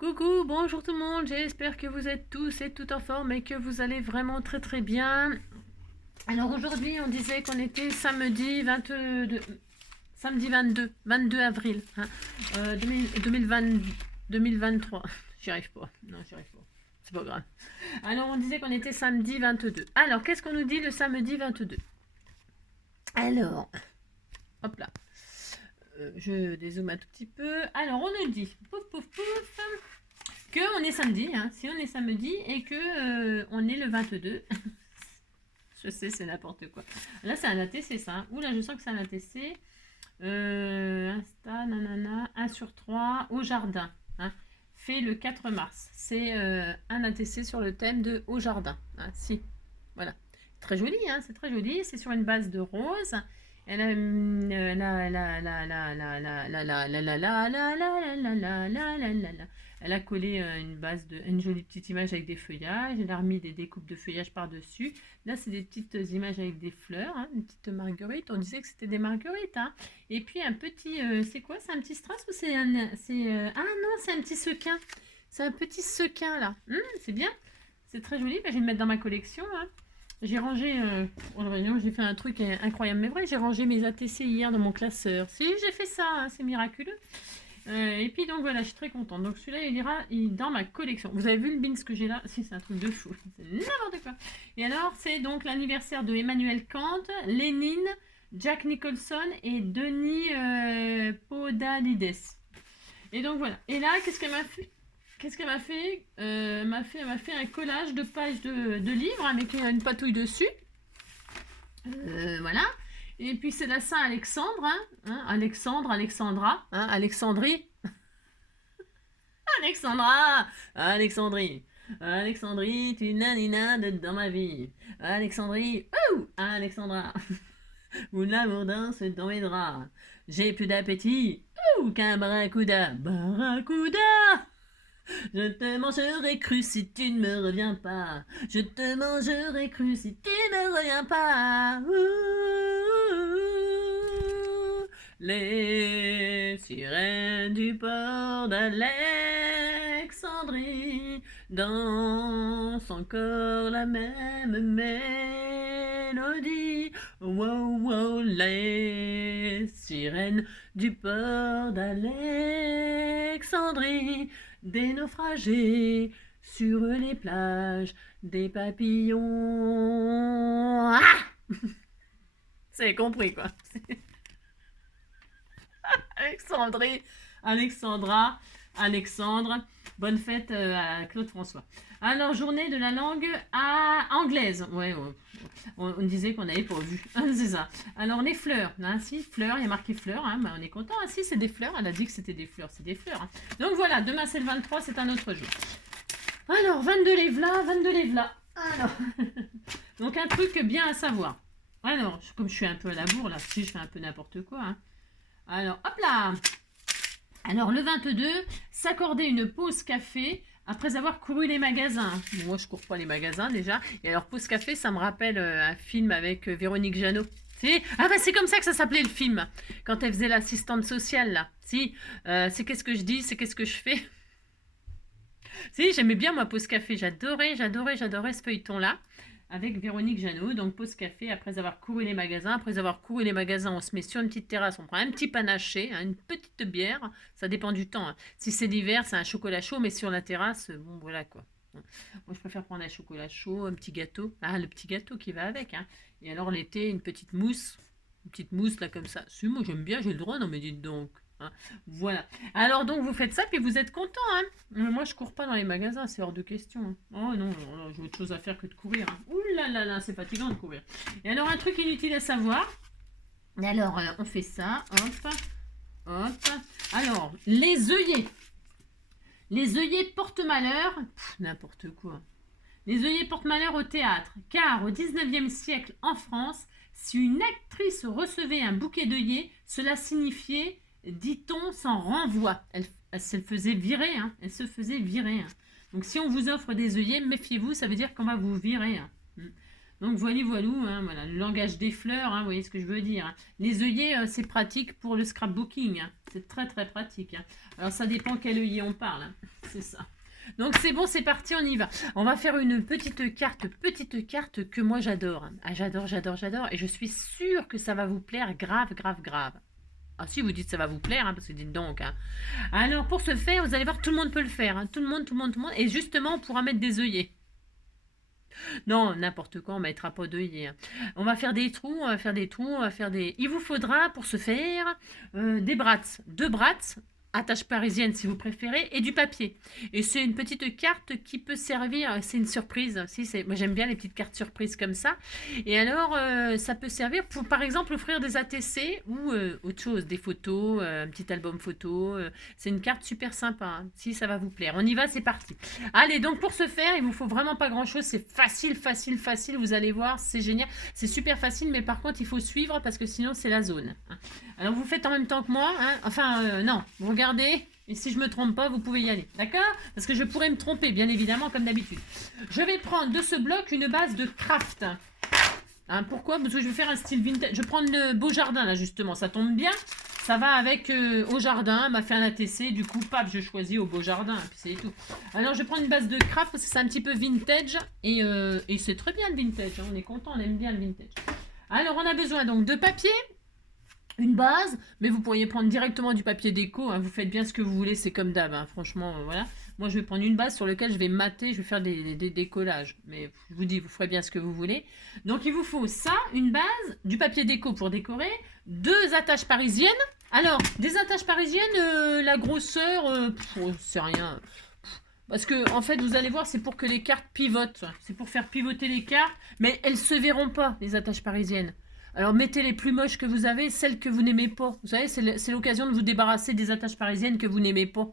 Coucou, bonjour tout le monde, j'espère que vous êtes tous et toutes en forme et que vous allez vraiment très très bien. Alors aujourd'hui on disait qu'on était samedi 22 avril 2020, 2023. J'y arrive pas, non j'y arrive pas, c'est pas grave. Alors on disait qu'on était samedi 22. Alors qu'est-ce qu'on nous dit le samedi 22? Alors, hop là, je dézoome un tout petit peu. Alors on nous dit, pouf pouf pouf, que on est samedi, hein, si on est samedi et que on est le 22. Je sais, c'est n'importe quoi. Là, c'est un ATC, ça. Hein. Ouh là, je sens que c'est un ATC. Insta, nanana, 1 sur 3 au jardin. Hein. Fait le 4 mars. C'est un ATC sur le thème de au jardin. Hein, si, voilà. Très joli, hein, c'est très joli. C'est sur une base de rose. Elle a elle a collé une jolie petite image avec des feuillages. Elle a remis des découpes de feuillage par-dessus. Là, c'est des petites images avec des fleurs, hein, une petite marguerite. On disait que c'était des marguerites. Hein. Et puis un petit, c'est quoi? C'est un petit strass ou c'est un, ah non, c'est un petit sequin. C'est un petit sequin là. C'est bien. C'est très joli. Je vais le mettre dans ma collection. Hein. J'ai rangé, j'ai fait un truc incroyable mais vrai, j'ai rangé mes ATC hier dans mon classeur. Si, j'ai fait ça, hein, c'est miraculeux. Et puis donc voilà, je suis très contente. Donc celui-là, il ira dans ma collection. Vous avez vu le beans que j'ai là? Si, c'est un truc de fou, c'est n'importe quoi. Et alors, c'est donc l'anniversaire de Emmanuel Kant, Lénine, Jack Nicholson et Denis Podalides. Et donc voilà. Et là, qu'est-ce qu'elle m'a fait? Elle m'a fait un collage de pages de livres avec une patouille dessus. Voilà. Et puis c'est la Saint-Alexandre, hein, Alexandre, Alexandra, hein, Alexandrie. Alexandra, Alexandrie. Alexandrie, tu nanina dans ma vie. Alexandrie, Alexandra. Où l'amour danse dans mes draps. J'ai plus d'appétit, qu'un barracuda. Barracuda! Je te mangerai cru si tu ne me reviens pas. Je te mangerai cru si tu ne reviens pas. Les sirènes du port d'Alexandrie dansent encore la même mélodie. Wow, wow, les sirènes du port d'Alexandrie, des naufragés sur les plages, des papillons. Ah c'est compris quoi. Alexandrie, Alexandra, Alexandre. Bonne fête à Claude François. Alors, journée de la langue anglaise. Ouais. On disait qu'on n'avait pas vu. C'est ça. Alors, les fleurs. Hein, si, fleurs, il y a marqué fleurs. Hein, on est content. Ah, si, c'est des fleurs. Elle a dit que c'était des fleurs. C'est des fleurs. Hein. Donc, voilà. Demain, c'est le 23. C'est un autre jour. Alors, 22 lève-là, 22 lève-là. Alors, donc, un truc bien à savoir. Alors, comme je suis un peu à la bourre, là, si je fais un peu n'importe quoi. Hein. Alors, hop là. Alors, le 22, s'accorder une pause café après avoir couru les magasins. Bon, moi, je cours pas les magasins déjà. Et alors, pause café, ça me rappelle un film avec Véronique Jeannot. Ah bah c'est comme ça que ça s'appelait le film. Quand elle faisait l'assistante sociale, là. Si, c'est qu'est-ce que je dis, c'est qu'est-ce que je fais. Si, j'aimais bien, moi, pause café. J'adorais ce feuilleton-là. Avec Véronique Jeannot, donc pause café, après avoir couru les magasins. Après avoir couru les magasins, on se met sur une petite terrasse, on prend un petit panaché, hein, une petite bière, ça dépend du temps. Hein. Si c'est l'hiver, c'est un chocolat chaud, mais sur la terrasse, bon voilà quoi. Moi je préfère prendre un chocolat chaud, un petit gâteau, le petit gâteau qui va avec. Hein. Et alors l'été, une petite mousse là comme ça. Si, moi j'aime bien, j'ai le droit, non mais dites donc. Hein. Voilà. Alors donc vous faites ça puis vous êtes content. Hein. Moi je cours pas dans les magasins, c'est hors de question. Hein. Oh non, j'ai autre chose à faire que de courir. Hein. Ouh là là là, c'est fatigant de courir. Et alors un truc inutile à savoir. Alors on fait ça, hop, hop. Alors les œillets. Les œillets portent malheur. N'importe quoi. Les œillets portent malheur au théâtre, car au 19e siècle en France, si une actrice recevait un bouquet d'œillets, cela signifiait, dit-on, s'en renvoi. Elle se faisait virer. Hein. Elle se faisait virer. Hein. Donc si on vous offre des œillets, méfiez-vous, ça veut dire qu'on va vous virer. Hein. Donc voilà, hein, voilà, le langage des fleurs, hein, vous voyez ce que je veux dire. Hein. Les œillets, c'est pratique pour le scrapbooking. Hein. C'est très très pratique. Hein. Alors ça dépend quel œillet on parle. Hein. C'est ça. Donc c'est bon, c'est parti, on y va. On va faire une petite carte que moi j'adore. Ah, j'adore. Et je suis sûre que ça va vous plaire grave. Ah si, vous dites ça va vous plaire, hein, parce que dites donc. Hein. Alors pour ce faire, vous allez voir, tout le monde peut le faire. Hein. Tout le monde. Et justement, on pourra mettre des œillets. Non, n'importe quoi, on mettra pas d'œillets. Hein. On va faire des trous, Il vous faudra pour ce faire des brattes. 2 brattes, attache parisienne si vous préférez, et du papier. Et c'est une petite carte qui peut servir, c'est une surprise. Moi j'aime bien les petites cartes surprises comme ça. Et alors, ça peut servir pour, par exemple, offrir des ATC ou autre chose, des photos, un petit album photo. C'est une carte super sympa, hein, si ça va vous plaire. On y va, c'est parti. Allez, donc pour ce faire, il vous faut vraiment pas grand-chose. C'est facile. Vous allez voir, c'est génial. C'est super facile, mais par contre, il faut suivre parce que sinon, c'est la zone. Hein. Alors, vous faites en même temps que moi. Hein. Enfin, non, vous regardez. Et si je me trompe pas, vous pouvez y aller. D'accord? Parce que je pourrais me tromper, bien évidemment, comme d'habitude. Je vais prendre de ce bloc une base de craft. Hein, pourquoi? Parce que je vais faire un style vintage. Je prends le beau jardin, là, justement. Ça tombe bien. Ça va avec au jardin. M'a fait un ATC. Du coup, paf, je choisis au beau jardin. Puis c'est tout. Alors, je prends une base de craft parce que c'est un petit peu vintage. Et c'est très bien le vintage. Hein. On est content, on aime bien le vintage. Alors, on a besoin donc de papier. Une base, mais vous pourriez prendre directement du papier déco, hein, vous faites bien ce que vous voulez, c'est comme d'hab, hein, franchement, voilà. Moi, je vais prendre une base sur laquelle je vais mater, je vais faire des collages, mais je vous dis, vous ferez bien ce que vous voulez. Donc, il vous faut ça, une base, du papier déco pour décorer, 2 attaches parisiennes. Alors, des attaches parisiennes, la grosseur, c'est rien. Parce que, en fait, vous allez voir, c'est pour que les cartes pivotent, c'est pour faire pivoter les cartes, mais elles se verront pas, les attaches parisiennes. Alors, mettez les plus moches que vous avez, celles que vous n'aimez pas. Vous savez, c'est l'occasion de vous débarrasser des attaches parisiennes que vous n'aimez pas.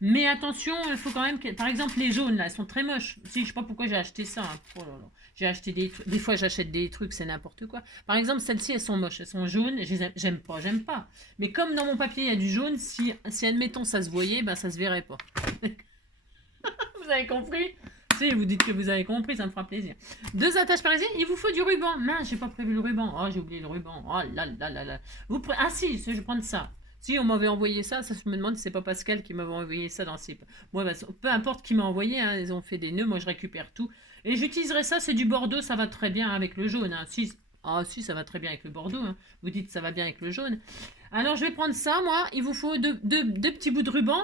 Mais attention, il faut quand même que... Par exemple, les jaunes, là, elles sont très moches. Si, je sais pas pourquoi j'ai acheté ça. Hein. Oh là là. J'ai acheté des trucs. Des fois, j'achète des trucs, c'est n'importe quoi. Par exemple, celles-ci, elles sont moches. Elles sont jaunes. J'aime pas. Mais comme dans mon papier, il y a du jaune, si admettons, ça se voyait, ben, ça se verrait pas. Vous avez compris? Si vous dites que vous avez compris, ça me fera plaisir. 2 attaches parisiennes, il vous faut du ruban. Mince, j'ai pas prévu le ruban. Oh, j'ai oublié le ruban. Oh là là là là. Ah si, je vais prendre ça. Si on m'avait envoyé ça, je me demande si c'est pas Pascal qui m'avait envoyé ça dans ses... Moi, bah, peu importe qui m'a envoyé, hein, ils ont fait des nœuds, moi je récupère tout. Et j'utiliserai ça, c'est du bordeaux, ça va très bien avec le jaune. Hein. Si, ça va très bien avec le bordeaux. Hein. Vous dites ça va bien avec le jaune. Alors je vais prendre ça, moi. Il vous faut deux petits bouts de ruban.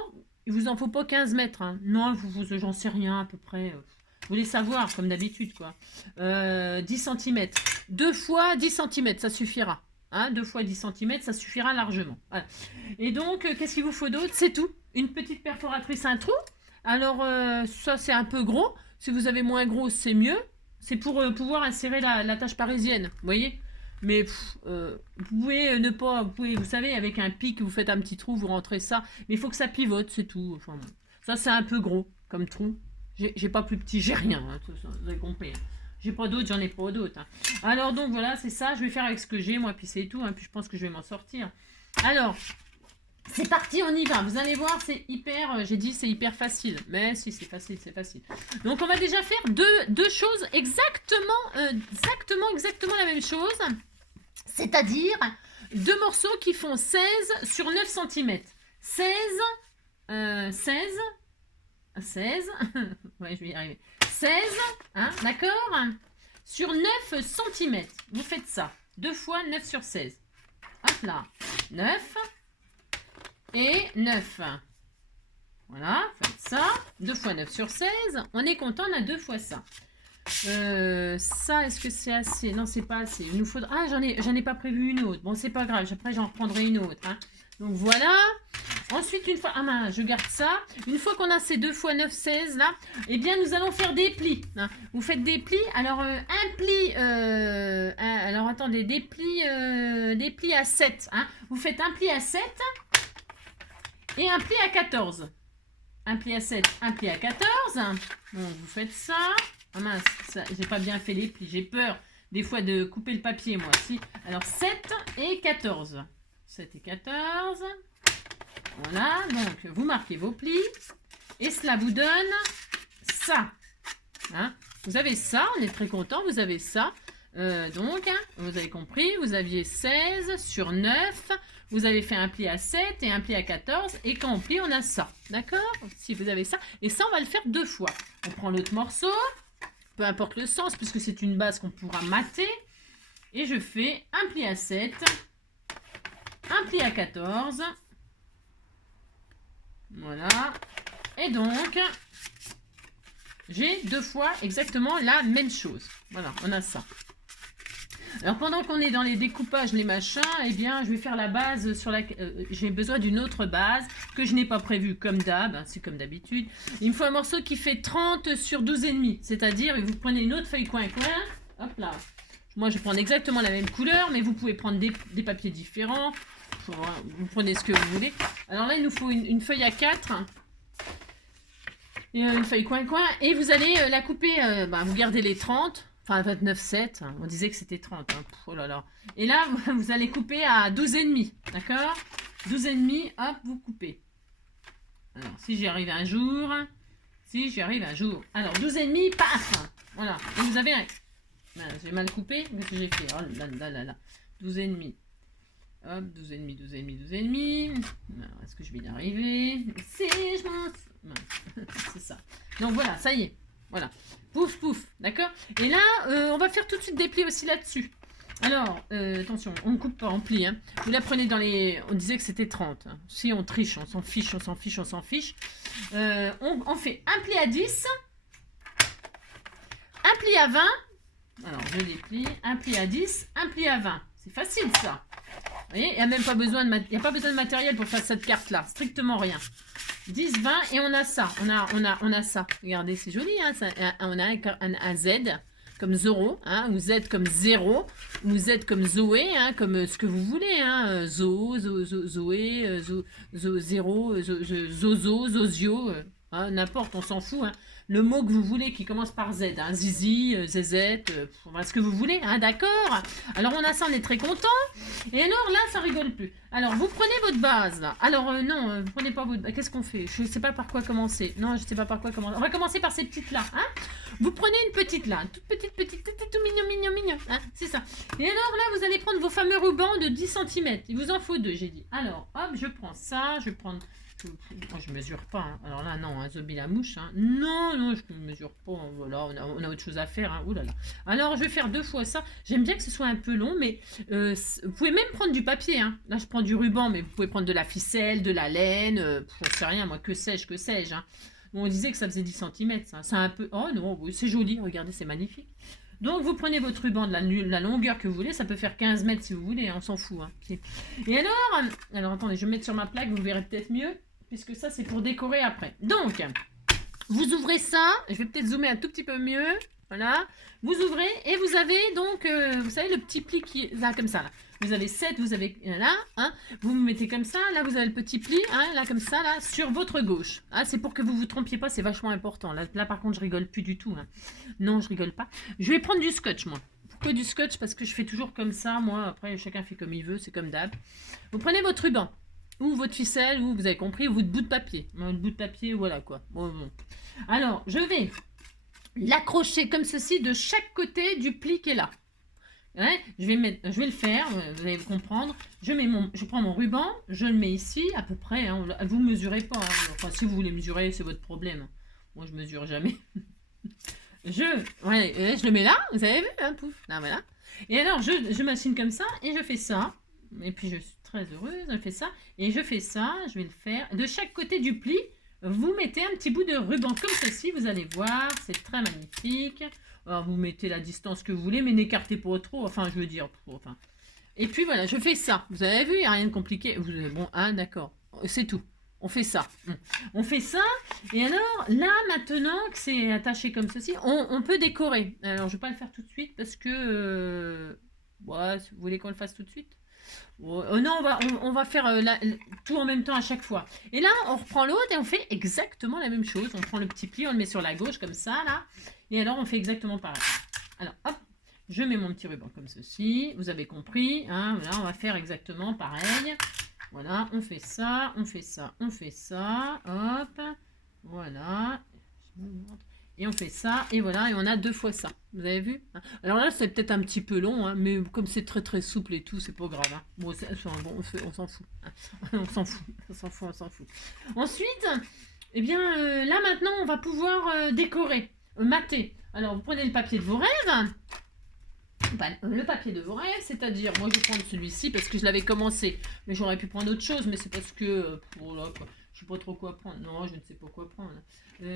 Il vous en faut pas 15 mètres. Hein. Non, j'en sais rien à peu près. Vous voulez savoir, comme d'habitude, quoi. 10 cm. 2 fois 10 cm, ça suffira. Hein, 2 fois 10 cm, ça suffira largement. Voilà. Et donc, qu'est-ce qu'il vous faut d'autre? C'est tout. Une petite perforatrice, un trou. Alors, ça, c'est un peu gros. Si vous avez moins gros, c'est mieux. C'est pour pouvoir insérer la tâche parisienne. Vous voyez? Mais vous pouvez ne pas... vous savez, avec un pic, vous faites un petit trou, vous rentrez ça. Mais il faut que ça pivote, c'est tout. Enfin, ça, c'est un peu gros comme trou. J'ai pas plus petit, j'ai rien. Hein, vous avez compris. Hein. J'ai pas d'autres, j'en ai pas d'autres. Hein. Alors, donc, voilà, c'est ça. Je vais faire avec ce que j'ai, moi, puis c'est tout. Hein, puis je pense que je vais m'en sortir. Alors... c'est parti, on y va. Vous allez voir, c'est hyper... j'ai dit c'est hyper facile. Mais si, c'est facile, c'est facile. Donc, on va déjà faire deux choses exactement la même chose. C'est-à-dire 2 morceaux qui font 16 sur 9 cm. 16... ouais, je vais y arriver. 16, hein, d'accord? Sur 9 cm. Vous faites ça. 2 fois 9 sur 16. Hop là. 9... et 9. Voilà, faites ça. 2 fois 9 sur 16. On est content, on a 2 fois ça. Ça, est-ce que c'est assez? Non, c'est pas assez. Il nous faudra... ah, j'en ai pas prévu une autre. Bon, c'est pas grave. Après, j'en reprendrai une autre. Hein. Donc, voilà. Ensuite, une fois... ah, mince, je garde ça. Une fois qu'on a ces 2 fois 9, 16, là, eh bien, nous allons faire des plis. Hein. Vous faites des plis. Alors, un pli... alors, attendez. Des plis à 7. Hein. Vous faites un pli à 7... et un pli à 14. Un pli à 7, un pli à 14. Donc, vous faites ça. Ah mince, j'ai pas bien fait les plis. J'ai peur des fois de couper le papier, moi. Si. Alors, 7 et 14. 7 et 14. Voilà. Donc, vous marquez vos plis. Et cela vous donne ça. Hein? Vous avez ça. On est très content. Vous avez ça. Donc, hein, vous avez compris. Vous aviez 16 sur 9. vous avez fait un pli à 7 et un pli à 14. Et quand on plie, on a ça. D'accord? Si vous avez ça. Et ça, on va le faire 2 fois. On prend l'autre morceau, peu importe le sens, puisque c'est une base qu'on pourra mater. Et je fais un pli à 7, un pli à 14. Voilà. Et donc, j'ai 2 fois exactement la même chose. Voilà, on a ça. Alors, pendant qu'on est dans les découpages, les machins, eh bien, je vais faire la base sur la... j'ai besoin d'une autre base que je n'ai pas prévue comme d'hab, hein, c'est comme d'habitude. Il me faut un morceau qui fait 30 sur 12,5. C'est-à-dire, vous prenez une autre feuille coin-coin. Hop là. Moi, je vais prendre exactement la même couleur, mais vous pouvez prendre des papiers différents. Vous prenez ce que vous voulez. Alors là, il nous faut une feuille à 4. Et une feuille coin-coin. Et vous allez la couper, vous gardez les 30. Enfin, 29,7. On disait que c'était 30. Hein. Oh là là. Et là, vous allez couper à 12,5. D'accord? 12,5, hop, vous coupez. Alors, si j'y arrive un jour. Si j'y arrive un jour. Alors, 12,5, paf! Voilà. Et vous avez un... J'ai mal coupé. Qu'est-ce que j'ai fait? Oh là là là là. 12,5. Hop, 12,5, 12,5, 12,5. Alors, est-ce que je vais y arriver? Si je m'en... C'est ça. Donc voilà, ça y est. Voilà. Pouf, pouf. D'accord? Et là, on va faire tout de suite des plis aussi là-dessus. Alors, attention, on ne coupe pas en plis. Hein. Vous la prenez dans les... On disait que c'était 30. Hein. Si on triche, on s'en fiche, on s'en fiche, on s'en fiche. On fait un pli à 10. Un pli à 20. Alors, je déplie. Un pli à 10. Un pli à 20. C'est facile, ça. Vous voyez, il n'y a même pas besoin de matériel pour faire cette carte-là. Strictement rien. 10, 20 et on a ça. On a ça. Regardez, c'est joli. Hein, ça, on a un Z comme 0, hein, ou Z comme 0, ou Z comme Zoé, hein, comme ce que vous voulez. Hein, Zoé, Zéro, Zozo, Zozio, hein, n'importe, on s'en fout. Hein. Le mot que vous voulez qui commence par Z, hein, Zizi, Zezette, voilà ce que vous voulez, hein, d'accord? Alors on a ça, on est très content. Et alors là, ça rigole plus. Alors vous prenez votre base là. Alors non, vous prenez pas votre... Qu'est-ce qu'on fait? Je ne sais pas par quoi commencer. Non, je ne sais pas par quoi commencer. On va commencer par ces petites là. Hein, vous prenez une petite là, toute petite, tout mignon. Hein, c'est ça. Et alors là, vous allez prendre vos fameux rubans de 10 cm. Il vous en faut 2, j'ai dit. Alors hop, je prends ça, je prends... Moi, je mesure pas. Hein. Alors là, non, hein, Zombie la mouche. Hein. Non, je ne mesure pas. Hein. Voilà, on a autre chose à faire. Hein. Ouh là là. Alors, je vais faire 2 fois ça. J'aime bien que ce soit un peu long, mais vous pouvez même prendre du papier. Hein. Là, je prends du ruban, mais vous pouvez prendre de la ficelle, de la laine. Je ne sais rien, moi, que sais-je. Hein. Bon, on disait que ça faisait 10 cm. Ça. C'est un peu... Oh non, oui, c'est joli. Regardez, c'est magnifique. Donc, vous prenez votre ruban de la longueur que vous voulez. Ça peut faire 15 mètres si vous voulez. Hein. On s'en fout. Hein. Et alors, attendez, je vais mettre sur ma plaque. Vous verrez peut-être mieux. Puisque ça, c'est pour décorer après. Donc, vous ouvrez ça. Je vais peut-être zoomer un tout petit peu mieux. Voilà. Vous ouvrez et vous avez donc, vous savez, le petit pli qui est là, comme ça. Là. Vous avez 7, vous avez là. Hein, vous vous mettez comme ça. Là, vous avez le petit pli, hein, là, comme ça, là, sur votre gauche. Hein, c'est pour que vous vous trompiez pas. C'est vachement important. Là, par contre, je rigole plus du tout. Hein. Non, je rigole pas. Je vais prendre du scotch, moi. Pourquoi du scotch? Parce que je fais toujours comme ça. Moi, après, chacun fait comme il veut. C'est comme d'hab. Vous prenez votre ruban. Ou votre ficelle, ou vous avez compris, ou votre bout de papier. Le bout de papier, voilà quoi. Bon. Alors, je vais l'accrocher comme ceci de chaque côté du pli qui est là. Ouais, je vais le faire, vous allez comprendre. Je prends mon ruban, je le mets ici, à peu près. Hein, vous ne mesurez pas. Hein. Enfin, si vous voulez mesurer, c'est votre problème. Moi, je mesure jamais. Je le mets là, vous avez vu, hein, pouf. Là, voilà. Et alors, je machine comme ça, et je fais ça. Et puis, je suis très heureuse, je fais ça. Et je fais ça, je vais le faire. De chaque côté du pli, vous mettez un petit bout de ruban comme ceci. Vous allez voir, c'est très magnifique. Alors, vous mettez la distance que vous voulez, mais n'écartez pas trop. Enfin, je veux dire, enfin. Et puis, voilà, je fais ça. Vous avez vu, il n'y a rien de compliqué. Bon, hein, d'accord. C'est tout. On fait ça. On fait ça. Et alors, là, maintenant que c'est attaché comme ceci, on peut décorer. Alors, je ne vais pas le faire tout de suite parce que... ouais, vous voulez qu'on le fasse tout de suite? Non, on va faire tout en même temps à chaque fois. Et là, on reprend l'autre et on fait exactement la même chose. On prend le petit pli, on le met sur la gauche comme ça, là. Et alors, on fait exactement pareil. Alors, hop, je mets mon petit ruban comme ceci. Vous avez compris. Hein, voilà, on va faire exactement pareil. Voilà, on fait ça, on fait ça, on fait ça. Hop, voilà. Et on fait ça, et voilà, et on a 2 fois ça. Vous avez vu? Alors là, c'est peut-être un petit peu long, hein, mais comme c'est très très souple et tout, c'est pas grave. Hein. Bon, bon, on s'en fout. On s'en fout, on s'en fout, on s'en fout. Ensuite, eh bien, là maintenant, on va pouvoir décorer, mater. Alors, vous prenez le papier de vos rêves. Le papier de vos rêves, c'est-à-dire, moi je vais prendre celui-ci parce que je l'avais commencé, mais j'aurais pu prendre autre chose, mais c'est parce que, voilà, quoi, je sais pas trop quoi prendre, non, je ne sais pas quoi prendre.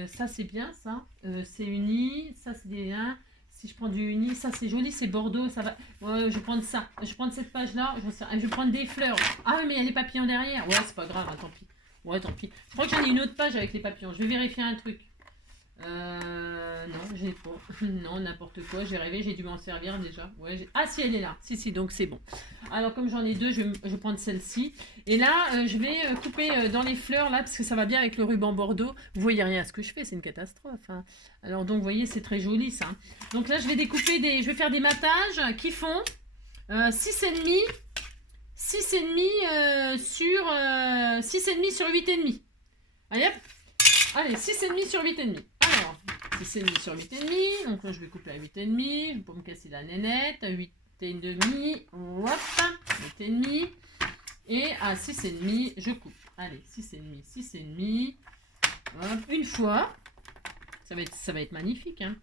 Ça c'est bien, ça, c'est uni, ça c'est des liens, si je prends du uni, ça c'est joli, c'est Bordeaux, ça va, ouais, je vais prendre ça, je vais prendre cette page-là, je vais prendre des fleurs, ah oui, mais il y a les papillons derrière, ouais, c'est pas grave, hein, tant pis, ouais, tant pis, je crois que j'en ai une autre page avec les papillons, je vais vérifier un truc. Non, j'ai pas. Non, n'importe quoi, j'ai rêvé, j'ai dû m'en servir déjà. Ouais, ah si, elle est là. Si, donc c'est bon. Alors comme j'en ai 2, je vais prendre celle-ci. Et là, je vais couper dans les fleurs, là, parce que ça va bien avec le ruban Bordeaux. Vous voyez rien à ce que je fais, c'est une catastrophe. Hein. Alors donc, vous voyez, c'est très joli, ça. Donc là, je vais découper je vais faire des matages qui font 6,5. 6,5 sur 6,5 sur 8,5. Allez hop. Allez, 6,5 sur 8,5. Alors, 6,5 sur 8,5. Donc là, je vais couper à 8,5 pour me casser la nénette. 8,5. Hop, 8,5. Et à 6,5, je coupe. Allez, 6,5, 6,5. Hop, une fois. Ça va être magnifique. Hein.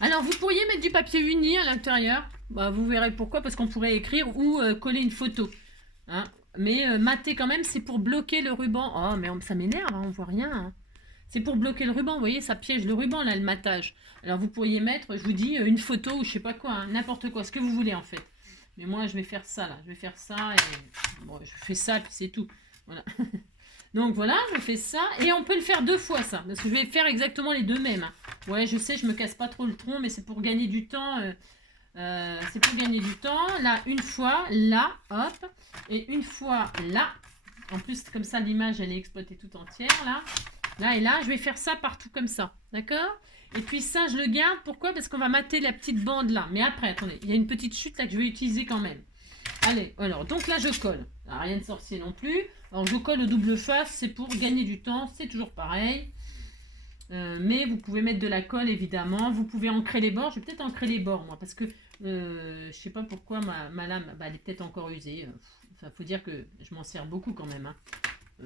Alors, vous pourriez mettre du papier uni à l'intérieur. Bah, vous verrez pourquoi. Parce qu'on pourrait écrire ou coller une photo. Hein. Mais mater quand même, c'est pour bloquer le ruban. Oh, mais ça m'énerve, hein, on voit rien. Hein. C'est pour bloquer le ruban, vous voyez, ça piège le ruban, là, le matage. Alors, vous pourriez mettre, je vous dis, une photo ou je sais pas quoi, hein, n'importe quoi, ce que vous voulez, en fait. Mais moi, je vais faire ça, là. Je vais faire ça et... Bon, je fais ça, puis c'est tout. Voilà. Donc, voilà, je fais ça. Et on peut le faire 2 fois, ça. Parce que je vais faire exactement les 2 mêmes. Hein. Ouais, je sais, je me casse pas trop le tronc, mais c'est pour gagner du temps... c'est pour gagner du temps. Là, une fois, là, hop. Et une fois, là. En plus, comme ça, l'image, elle est exploitée tout entière, là. Là et là, je vais faire ça partout comme ça. D'accord? Et puis ça, je le garde. Pourquoi? Parce qu'on va mater la petite bande là. Mais après, attendez, il y a une petite chute là que je vais utiliser quand même. Allez, alors, donc là, je colle. Alors, rien de sorcier non plus. Alors, je colle au double face. C'est pour gagner du temps. C'est toujours pareil. Mais vous pouvez mettre de la colle évidemment, vous pouvez ancrer les bords, je vais peut-être ancrer les bords moi parce que je sais pas pourquoi ma lame, bah, elle est peut-être encore usée, enfin faut dire que je m'en sers beaucoup quand même, hein.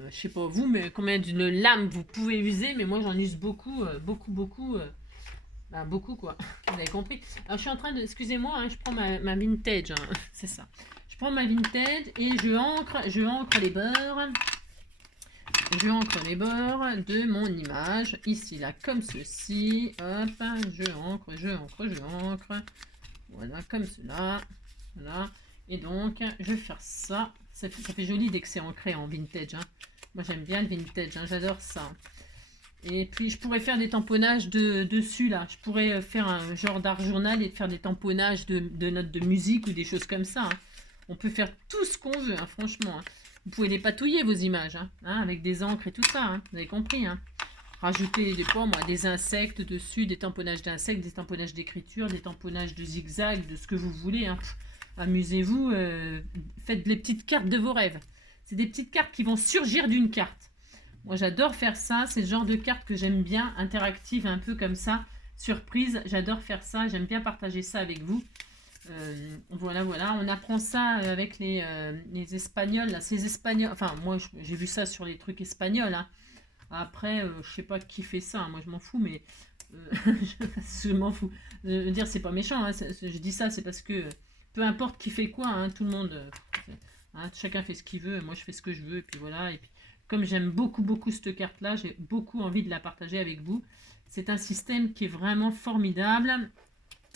Je sais pas vous, mais combien de lames vous pouvez user, mais moi j'en use beaucoup, beaucoup quoi, vous avez compris. Alors je suis en train de, excusez-moi, hein, je prends ma vintage, hein, c'est ça, je prends ma vintage et je ancre les bords. Je ancre les bords de mon image, ici, là, comme ceci. Hop, je ancre. Voilà, comme cela. Voilà. Et donc, je vais faire ça. Ça fait joli dès que c'est ancré en vintage. Hein. Moi, j'aime bien le vintage, hein, j'adore ça. Et puis, je pourrais faire des tamponnages dessus, là. Je pourrais faire un genre d'art journal et faire des tamponnages de notes de musique ou des choses comme ça. Hein. On peut faire tout ce qu'on veut, hein, franchement. Hein. Vous pouvez les patouiller, vos images, hein, avec des encres et tout ça, hein, vous avez compris. Hein. Rajouter des insectes dessus, des tamponnages d'insectes, des tamponnages d'écriture, des tamponnages de zigzag, de ce que vous voulez. Hein. Amusez-vous, faites les petites cartes de vos rêves. C'est des petites cartes qui vont surgir d'une carte. Moi, j'adore faire ça, c'est le genre de carte que j'aime bien, interactive, un peu comme ça, surprise. J'adore faire ça, j'aime bien partager ça avec vous. Voilà, on apprend ça avec les Espagnols, là, ces Espagnols, enfin, moi, j'ai vu ça sur les trucs espagnols, hein. Après, je sais pas qui fait ça, hein, moi, je m'en fous, mais je m'en fous. Je veux dire, c'est pas méchant, hein, je dis ça, c'est parce que peu importe qui fait quoi, hein, tout le monde, hein, chacun fait ce qu'il veut, moi, je fais ce que je veux, et puis voilà, et puis, comme j'aime beaucoup cette carte-là, j'ai beaucoup envie de la partager avec vous. C'est un système qui est vraiment formidable,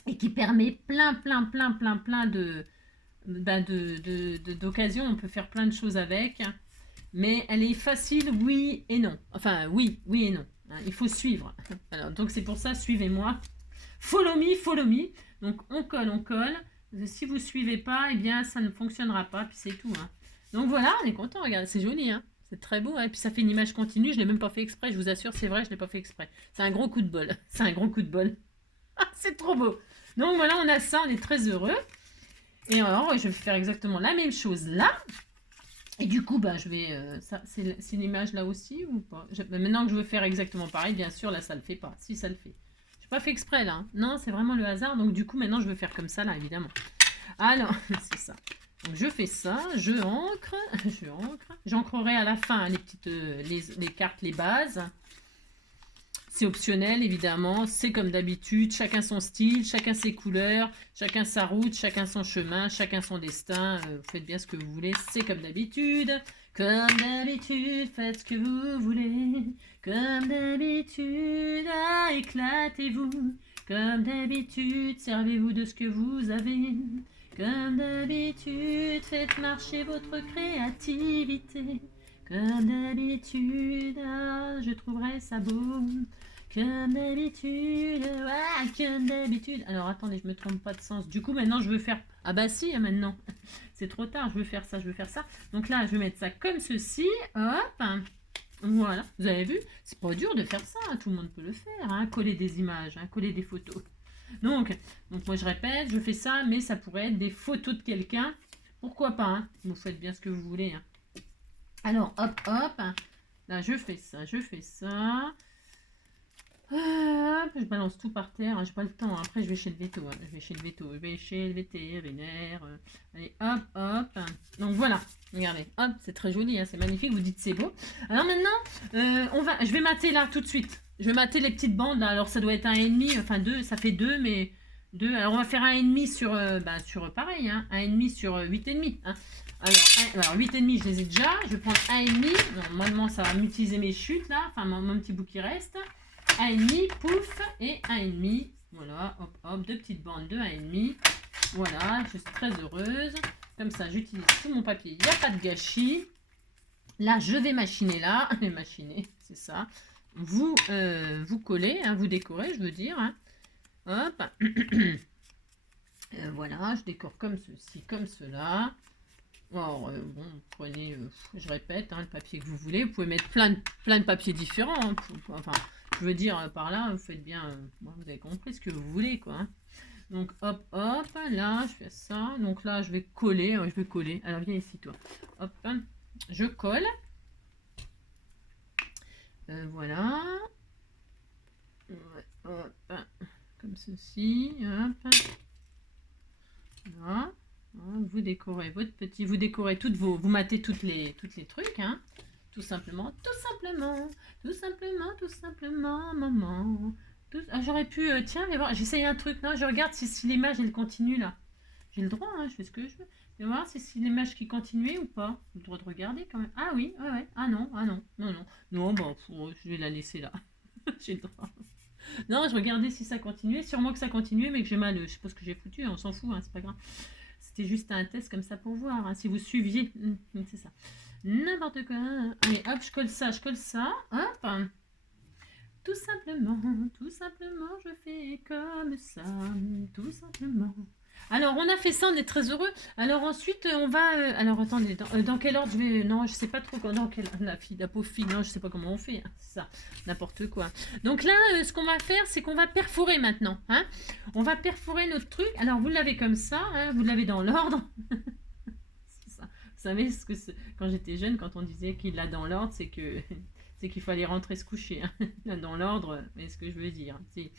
et qui permet plein d'occasions. On peut faire plein de choses avec. Mais elle est facile, oui et non. Enfin, oui et non. Hein, il faut suivre. Alors, donc, c'est pour ça, suivez-moi. Follow me. Donc, on colle. Si vous ne suivez pas, eh bien, ça ne fonctionnera pas. Puis, c'est tout. Hein. Donc, voilà, on est content. Regardez, c'est joli. Hein. C'est très beau. Hein. Et puis, ça fait une image continue. Je ne l'ai même pas fait exprès. Je vous assure, c'est vrai, je ne l'ai pas fait exprès. C'est un gros coup de bol. C'est trop beau. Donc voilà, on a ça, on est très heureux. Et alors, je vais faire exactement la même chose là. Et du coup, bah, je vais... ça, c'est l'image là aussi ou pas? Maintenant que je veux faire exactement pareil, bien sûr, là, ça le fait pas. Si, ça le fait. J'ai pas fait exprès, là. Hein. Non, c'est vraiment le hasard. Donc, du coup, maintenant, je veux faire comme ça, là, évidemment. Alors, c'est ça. Donc, je fais ça, je encre, je encre. J'encrerai à la fin hein, les petites... les cartes, les bases. C'est optionnel, évidemment. C'est comme d'habitude. Chacun son style, chacun ses couleurs, chacun sa route, chacun son chemin, chacun son destin. Vous faites bien ce que vous voulez. C'est comme d'habitude. Comme d'habitude, faites ce que vous voulez. Comme d'habitude, éclatez-vous. Comme d'habitude, servez-vous de ce que vous avez. Comme d'habitude, faites marcher votre créativité. Comme d'habitude, je trouverai ça beau. Comme d'habitude, comme d'habitude. Alors attendez, je me trompe pas de sens. Du coup, maintenant, je veux faire... Ah bah si, maintenant. C'est trop tard, je veux faire ça, je veux faire ça. Donc là, je vais mettre ça comme ceci. Hop. Voilà, vous avez vu? C'est pas dur de faire ça, hein. Tout le monde peut le faire. Hein. Coller des images, hein, coller des photos. Donc, moi, je répète, je fais ça, mais ça pourrait être des photos de quelqu'un. Pourquoi pas, hein. Vous faites bien ce que vous voulez, hein. Alors, hop, hop. Là, je fais ça, je fais ça. Hop, je balance tout par terre. J'ai pas le temps. Après, je vais chez le veto. Hein. Je vais chez le veto. Je vais chez le vétérinaire. Allez, hop, hop. Donc, voilà. Regardez. Hop, c'est très joli. Hein. C'est magnifique. Vous dites c'est beau. Alors, maintenant, je vais mater là tout de suite. Je vais mater les petites bandes. Là. Alors, ça doit être 1,5. Enfin, 2. Ça fait 2, mais... 2. Alors, on va faire 1,5 sur pareil. Hein. 1,5 sur 8,5. Hein. Alors 8,5, je les ai déjà. Je vais prendre 1,5. Normalement, ça va m'utiliser mes chutes, là. Enfin, mon petit bout qui reste. 1,5, pouf. Et 1,5. Voilà, hop, hop. 2 petites bandes de 1,5. Voilà, je suis très heureuse. Comme ça, j'utilise tout mon papier. Il n'y a pas de gâchis. Là, je vais machiner là. Machiner, c'est ça. Vous collez, hein, vous décorez, je veux dire. Hein. Hop. Voilà, je décore comme ceci, comme cela. Alors, bon, prenez, je répète, hein, le papier que vous voulez. Vous pouvez mettre plein de papiers différents. Hein, enfin, je veux dire, par là, vous faites bien, vous avez compris ce que vous voulez, quoi. Hein. Donc, hop, hop, là, je fais ça. Donc là, je vais coller, Alors, viens ici, toi. Hop, hein, je colle. Voilà. Hop, comme ceci. Hop. Voilà. Vous décorez votre petit, vous décorez toutes vos, vous matez toutes les trucs, hein. Tout simplement, maman. Ah, j'aurais pu, tiens, mais voir, j'essaye un truc, non, je regarde si l'image elle continue là. J'ai le droit, hein, je fais ce que je veux. Je vais voir si l'image qui continuait ou pas. J'ai le droit de regarder quand même. Ah oui, ouais. Ah non, non, bon, je vais la laisser là. J'ai le droit. Non, je regardais si ça continuait. Sûrement que ça continuait, mais que j'ai mal. Je sais pas ce que j'ai foutu, on s'en fout, hein, c'est pas grave. C'était juste un test comme ça pour voir, hein, si vous suiviez. C'est ça. N'importe quoi. Allez, hop, je colle ça, hop. Tout simplement, je fais comme ça, tout simplement. Alors, on a fait ça, on est très heureux. Alors, ensuite, on va... alors, attendez, dans quel ordre je vais... Non, je sais pas trop dans quel... La pauvre fille, non, je sais pas comment on fait. Hein, c'est ça, n'importe quoi. Donc là, ce qu'on va faire, c'est qu'on va perforer maintenant. Hein. On va perforer notre truc. Alors, vous l'avez comme ça, hein, vous l'avez dans l'ordre. C'est ça. Vous savez, quand j'étais jeune, quand on disait qu'il l'a dans l'ordre, c'est que... c'est qu'il fallait rentrer se coucher, hein. Dans l'ordre, mais ce que je veux dire. Si.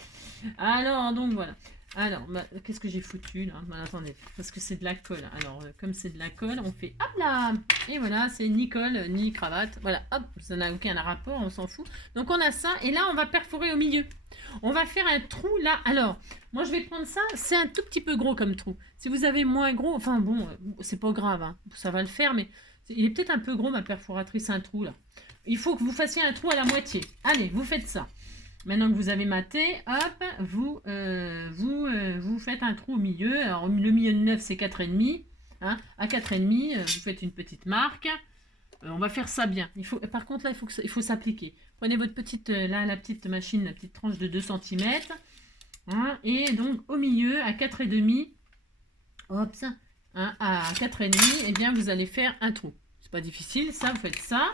Alors, donc voilà. Alors, qu'est-ce que j'ai foutu là? Attendez, parce que c'est de la colle. Alors, comme c'est de la colle, on fait hop là. Et voilà, c'est ni colle, ni cravate. Voilà, hop, ça n'a aucun rapport, on s'en fout. Donc, on a ça, et là, on va perforer au milieu. On va faire un trou là. Alors, moi, je vais prendre ça. C'est un tout petit peu gros comme trou. Si vous avez moins gros, enfin bon, c'est pas grave, hein, ça va le faire, mais il est peut-être un peu gros, ma perforatrice, un trou là. Il faut que vous fassiez un trou à la moitié. Allez, vous faites ça. Maintenant que vous avez maté, hop, vous faites un trou au milieu. Alors, le milieu de 9, c'est 4,5. Hein, à 4,5, vous faites une petite marque. On va faire ça bien. Par contre, là, il faut s'appliquer. Prenez votre petite, la petite machine, la petite tranche de 2 cm. Hein, et donc, au milieu, à 4,5, hop, hein, à 4,5, eh bien, vous allez faire un trou. C'est pas difficile, ça, vous faites ça.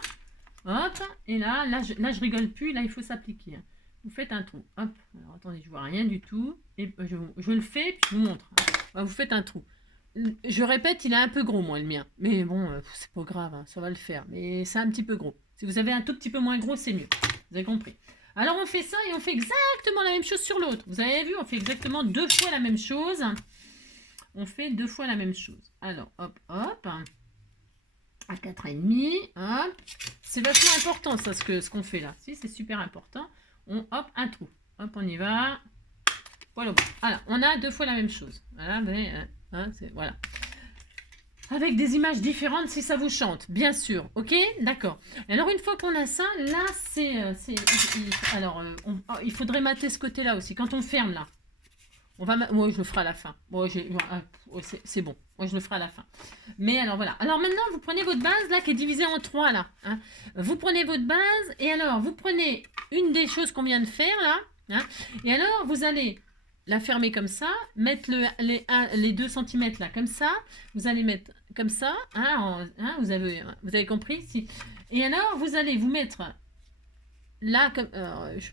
Hop, et là, je rigole plus, là, il faut s'appliquer. Vous faites un trou. Hop, alors attendez, je vois rien du tout. Et je le fais, puis je vous montre. Vous faites un trou. Je répète, il est un peu gros, moi, le mien. Mais bon, c'est pas grave, hein, ça va le faire. Mais c'est un petit peu gros. Si vous avez un tout petit peu moins gros, c'est mieux. Vous avez compris. Alors, on fait ça et on fait exactement la même chose sur l'autre. Vous avez vu, on fait exactement 2 fois la même chose. On fait 2 fois la même chose. Alors, hop, hop. À 4,5. Hop. C'est vachement important, ça, ce qu'on fait là. Si, c'est super important. Hop, un trou. Hop, on y va. Voilà. Alors, on a 2 fois la même chose. Voilà, voilà. Avec des images différentes si ça vous chante, bien sûr. Ok, d'accord. Alors, une fois qu'on a ça, là, il faudrait mater ce côté-là aussi. Quand on ferme là, moi, je le ferai à la fin. Moi, c'est bon. Moi, je le ferai à la fin. Mais alors, voilà. Alors, maintenant, vous prenez votre base, là, qui est divisée en 3, là. Hein. Vous prenez votre base, et alors, vous prenez une des choses qu'on vient de faire, là. Hein, et alors, vous allez la fermer comme ça, mettre les 2 cm, là, comme ça. Vous allez mettre comme ça. Hein, vous avez compris si. Et alors, vous allez vous mettre... Là, comme,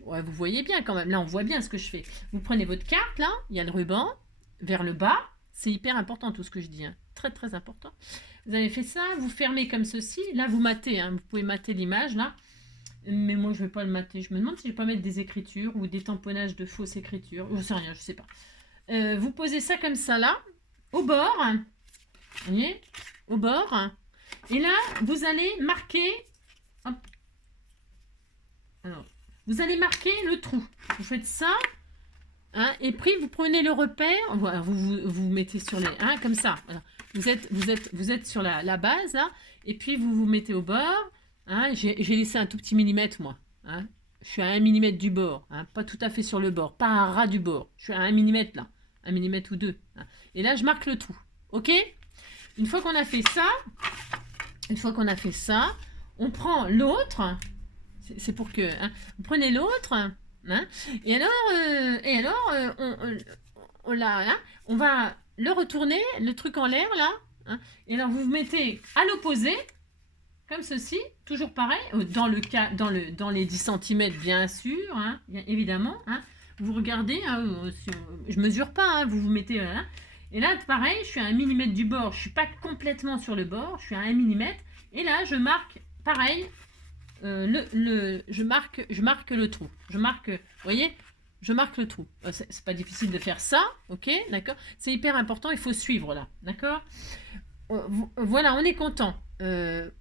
ouais, vous voyez bien quand même. Là, on voit bien ce que je fais. Vous prenez votre carte, là. Il y a le ruban vers le bas. C'est hyper important, tout ce que je dis. Hein. Très, très important. Vous avez fait ça. Vous fermez comme ceci. Là, vous matez. Hein. Vous pouvez mater l'image, là. Mais moi, je ne vais pas le mater. Je me demande si je vais pas mettre des écritures ou des tamponnages de fausses écritures. Je ne sais rien, je ne sais pas. Vous posez ça comme ça, là. Au bord. Vous voyez? Au bord. Et là, vous allez marquer... Hop. Alors, vous allez marquer le trou. Vous faites ça. Hein, et puis, vous prenez le repère. Voilà, vous mettez sur les... Hein, comme ça. Voilà. Vous êtes sur la base, là. Et puis, vous vous mettez au bord. Hein, j'ai laissé un tout petit millimètre, moi. Hein. Je suis à 1 millimètre du bord. Hein, pas tout à fait sur le bord. Pas à ras du bord. Je suis à 1 millimètre, là. 1 millimètre ou 2. Hein. Et là, je marque le trou. OK? Une fois qu'on a fait ça, on prend l'autre... C'est pour que... Hein, vous prenez l'autre, hein, et alors, on va le retourner, le truc en l'air, là, hein, et alors vous vous mettez à l'opposé, comme ceci, toujours pareil, dans les 10 cm, bien sûr, hein, bien évidemment, hein, vous regardez, hein, je mesure pas, hein, vous vous mettez... Hein, et là, pareil, je suis à 1 millimètre du bord, je suis pas complètement sur le bord, je suis à 1 millimètre, et là, je marque, pareil... je marque le trou. Vous voyez, je marque le trou. C'est pas difficile de faire ça, ok, d'accord. C'est hyper important, il faut suivre là, d'accord. Voilà, on est content. C'est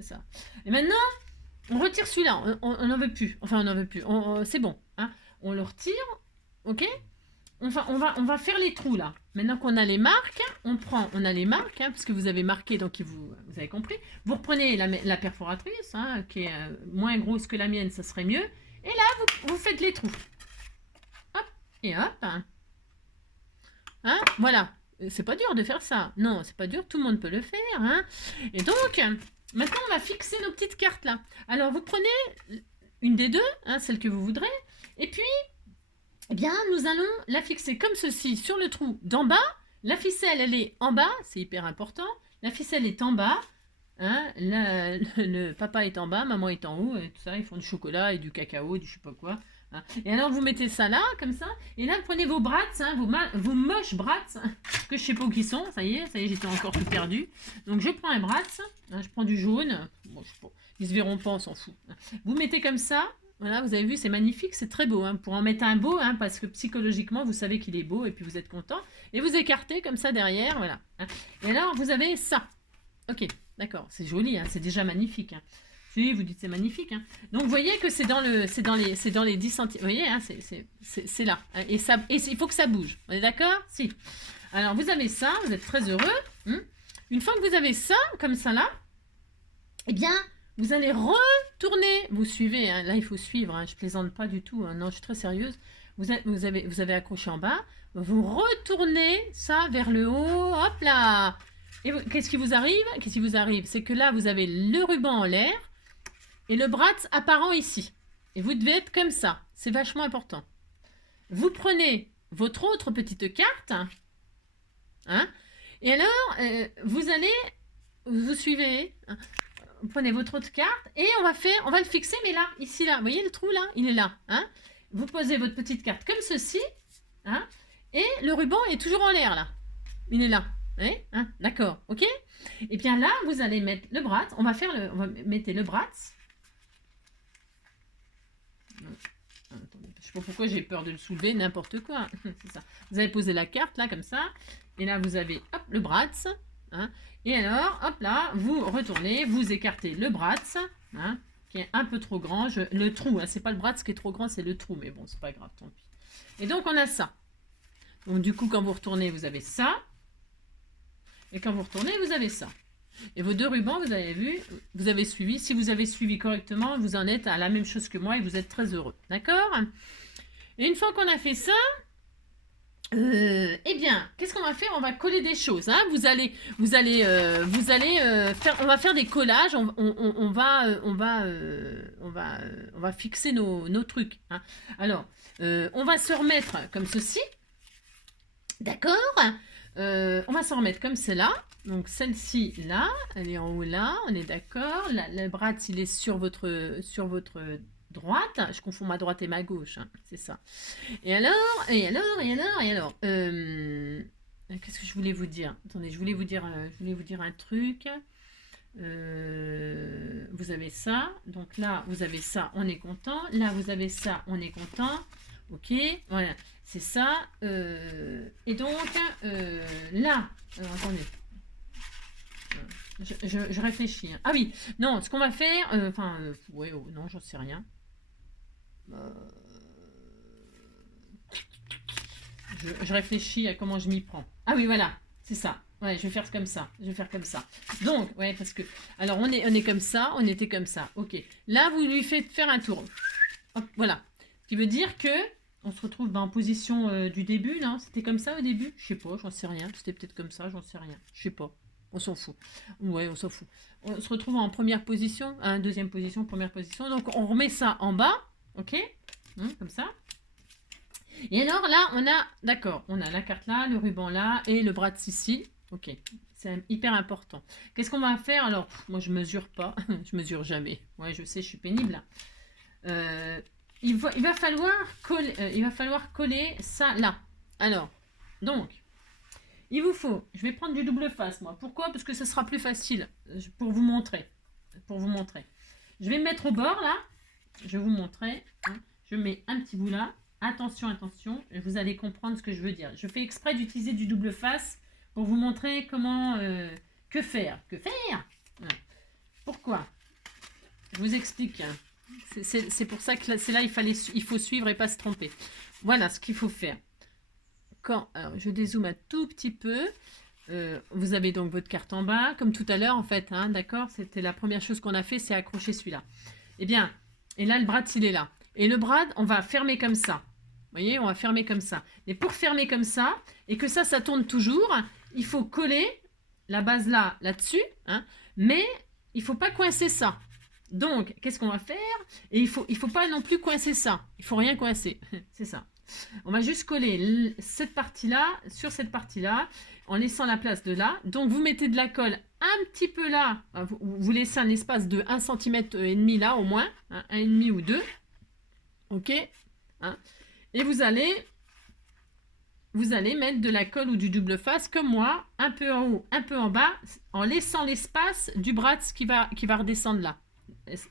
ça. Et maintenant, on retire celui-là. On n'en veut plus. Enfin, on n'en veut plus. C'est bon. Hein. On le retire, ok. On va faire les trous là. Maintenant qu'on a les marques, on a les marques, hein, parce que vous avez marqué, donc vous avez compris. Vous reprenez la perforatrice, hein, qui est moins grosse que la mienne, ça serait mieux. Et là, vous faites les trous. Hop, et hop. Hein, voilà. C'est pas dur de faire ça. Non, c'est pas dur, tout le monde peut le faire. Hein. Et donc, maintenant, on va fixer nos petites cartes là. Alors, vous prenez une des 2, hein, celle que vous voudrez, et puis... Eh bien, nous allons la fixer comme ceci sur le trou d'en bas. La ficelle, elle est en bas, c'est hyper important. La ficelle est en bas. Hein, le papa est en bas, maman est en haut, et tout ça, ils font du chocolat et du cacao, du je sais pas quoi. Hein. Et alors, vous mettez ça là, comme ça. Et là, vous prenez vos brats, hein, vos moches brats, que je sais pas où qui sont. Ça y est, j'étais encore tout perdu. Donc, je prends un brat, hein, je prends du jaune. Bon, ils se verront pas, on s'en fout. Vous mettez comme ça. Voilà, vous avez vu, c'est magnifique, c'est très beau. Hein, pour en mettre un beau, hein, parce que psychologiquement, vous savez qu'il est beau et puis vous êtes content. Et vous écartez comme ça derrière, voilà. Hein. Et alors, vous avez ça. Ok, d'accord, c'est joli, hein, c'est déjà magnifique. Hein. Si, vous dites c'est magnifique. Hein. Donc, vous voyez que c'est dans les 10 cm. Vous voyez, hein, c'est là. Hein, et il faut que ça bouge. On est d'accord? Si. Alors, vous avez ça, vous êtes très heureux. Hein. Une fois que vous avez ça, comme ça là, eh bien... Vous allez retourner, vous suivez, hein, là il faut suivre, hein, je plaisante pas du tout, hein, non je suis très sérieuse. Vous avez accroché en bas, vous retournez ça vers le haut, hop là. Et qu'est-ce qui vous arrive? C'est que là vous avez le ruban en l'air et le bras apparent ici. Et vous devez être comme ça, c'est vachement important. Vous prenez votre autre petite carte, hein, et alors vous suivez, hein, vous prenez votre autre carte et on va le fixer, mais là, ici, là, vous voyez le trou là, il est là. Hein, vous posez votre petite carte comme ceci, hein, et le ruban est toujours en l'air là. Il est là. Oui, hein, d'accord, ok. Et bien là, vous allez mettre le bras. On va mettre le bras. Attendez, je sais pas pourquoi j'ai peur de le soulever, n'importe quoi. C'est ça. Vous avez posé la carte là comme ça. Et là, vous avez hop, le bras. Hein, et alors, hop là, vous retournez, vous écartez le bras. Hein, qui est un peu trop grand. Le trou, hein, c'est pas le bras qui est trop grand, c'est le trou. Mais bon, c'est pas grave, tant pis. Et donc, on a ça. Donc, du coup, quand vous retournez, vous avez ça. Et quand vous retournez, vous avez ça. Et vos deux rubans, vous avez vu, vous avez suivi. Si vous avez suivi correctement, vous en êtes à la même chose que moi et vous êtes très heureux. D'accord? Et une fois qu'on a fait ça, eh bien, qu'est-ce qu'on va faire? On va coller des choses. Hein. Vous allez faire. On va faire des collages. On va fixer nos trucs. Hein. Alors, on va se remettre comme ceci. D'accord? On va s'en remettre comme celle-là. Donc celle-ci là, elle est en haut là, on est d'accord. Le bras il est sur votre droite. Je confonds ma droite et ma gauche, hein, c'est ça. Et alors, qu'est-ce que je voulais vous dire? Attendez, je voulais vous dire un truc. Vous avez ça, donc là vous avez ça, on est content. Là vous avez ça, on est content. Ok, voilà, c'est ça. Et donc là, alors, attendez. Je réfléchis. Hein. Ah oui, non, ce qu'on va faire, ouais, oh, non, j'en sais rien. Je réfléchis à comment je m'y prends. Ah oui, voilà, c'est ça. Ouais, je vais faire comme ça. Je vais faire comme ça. Donc, ouais, parce que, alors on est comme ça, on était comme ça. Ok. Là, vous lui faites faire un tour. Hop, voilà. Ce qui veut dire que on se retrouve en position du début, non? C'était comme ça au début? Je sais pas, j'en sais rien. C'était peut-être comme ça, j'en sais rien. Je sais pas. On s'en fout. Ouais, on s'en fout. On se retrouve en première position, deuxième position, première position. Donc, on remet ça en bas. Ok, comme ça. Et alors, là, on a, d'accord, on a la carte là, le ruban là et le bras de Sicile. Ok, c'est hyper important. Qu'est-ce qu'on va faire? Alors, moi, je mesure pas. Je mesure jamais. Ouais, je sais, je suis pénible. Il va falloir coller ça là. Alors, donc, il vous faut, je vais prendre du double face moi. Pourquoi? Parce que ce sera plus facile pour vous montrer. Je vais me mettre au bord là. Je vais vous montrer. Hein. Je mets un petit bout là. Attention, attention. Vous allez comprendre ce que je veux dire. Je fais exprès d'utiliser du double face pour vous montrer comment... que faire? Voilà. Pourquoi? Je vous explique. Hein. C'est pour ça que c'est là il faut suivre et pas se tromper. Voilà ce qu'il faut faire. Alors, je dézoome un tout petit peu. Vous avez donc votre carte en bas, comme tout à l'heure en fait, hein, d'accord? C'était la première chose qu'on a fait, c'est accrocher celui-là. Eh bien, et là le bras il est là. Et le bras, on va fermer comme ça. Vous voyez, on va fermer comme ça. Et pour fermer comme ça, et que ça tourne toujours, il faut coller la base là-dessus, hein, mais il ne faut pas coincer ça. Donc, qu'est-ce qu'on va faire? Et il faut pas non plus coincer ça. Il faut rien coincer. C'est ça. On va juste coller cette partie-là sur cette partie-là en laissant la place de là. Donc, vous mettez de la colle un petit peu là. Vous laissez un espace de 1,5 cm là au moins. Hein, 1,5 ou 2. Ok, hein. Et vous allez mettre de la colle ou du double face comme moi, un peu en haut, un peu en bas, en laissant l'espace du bras qui va redescendre là.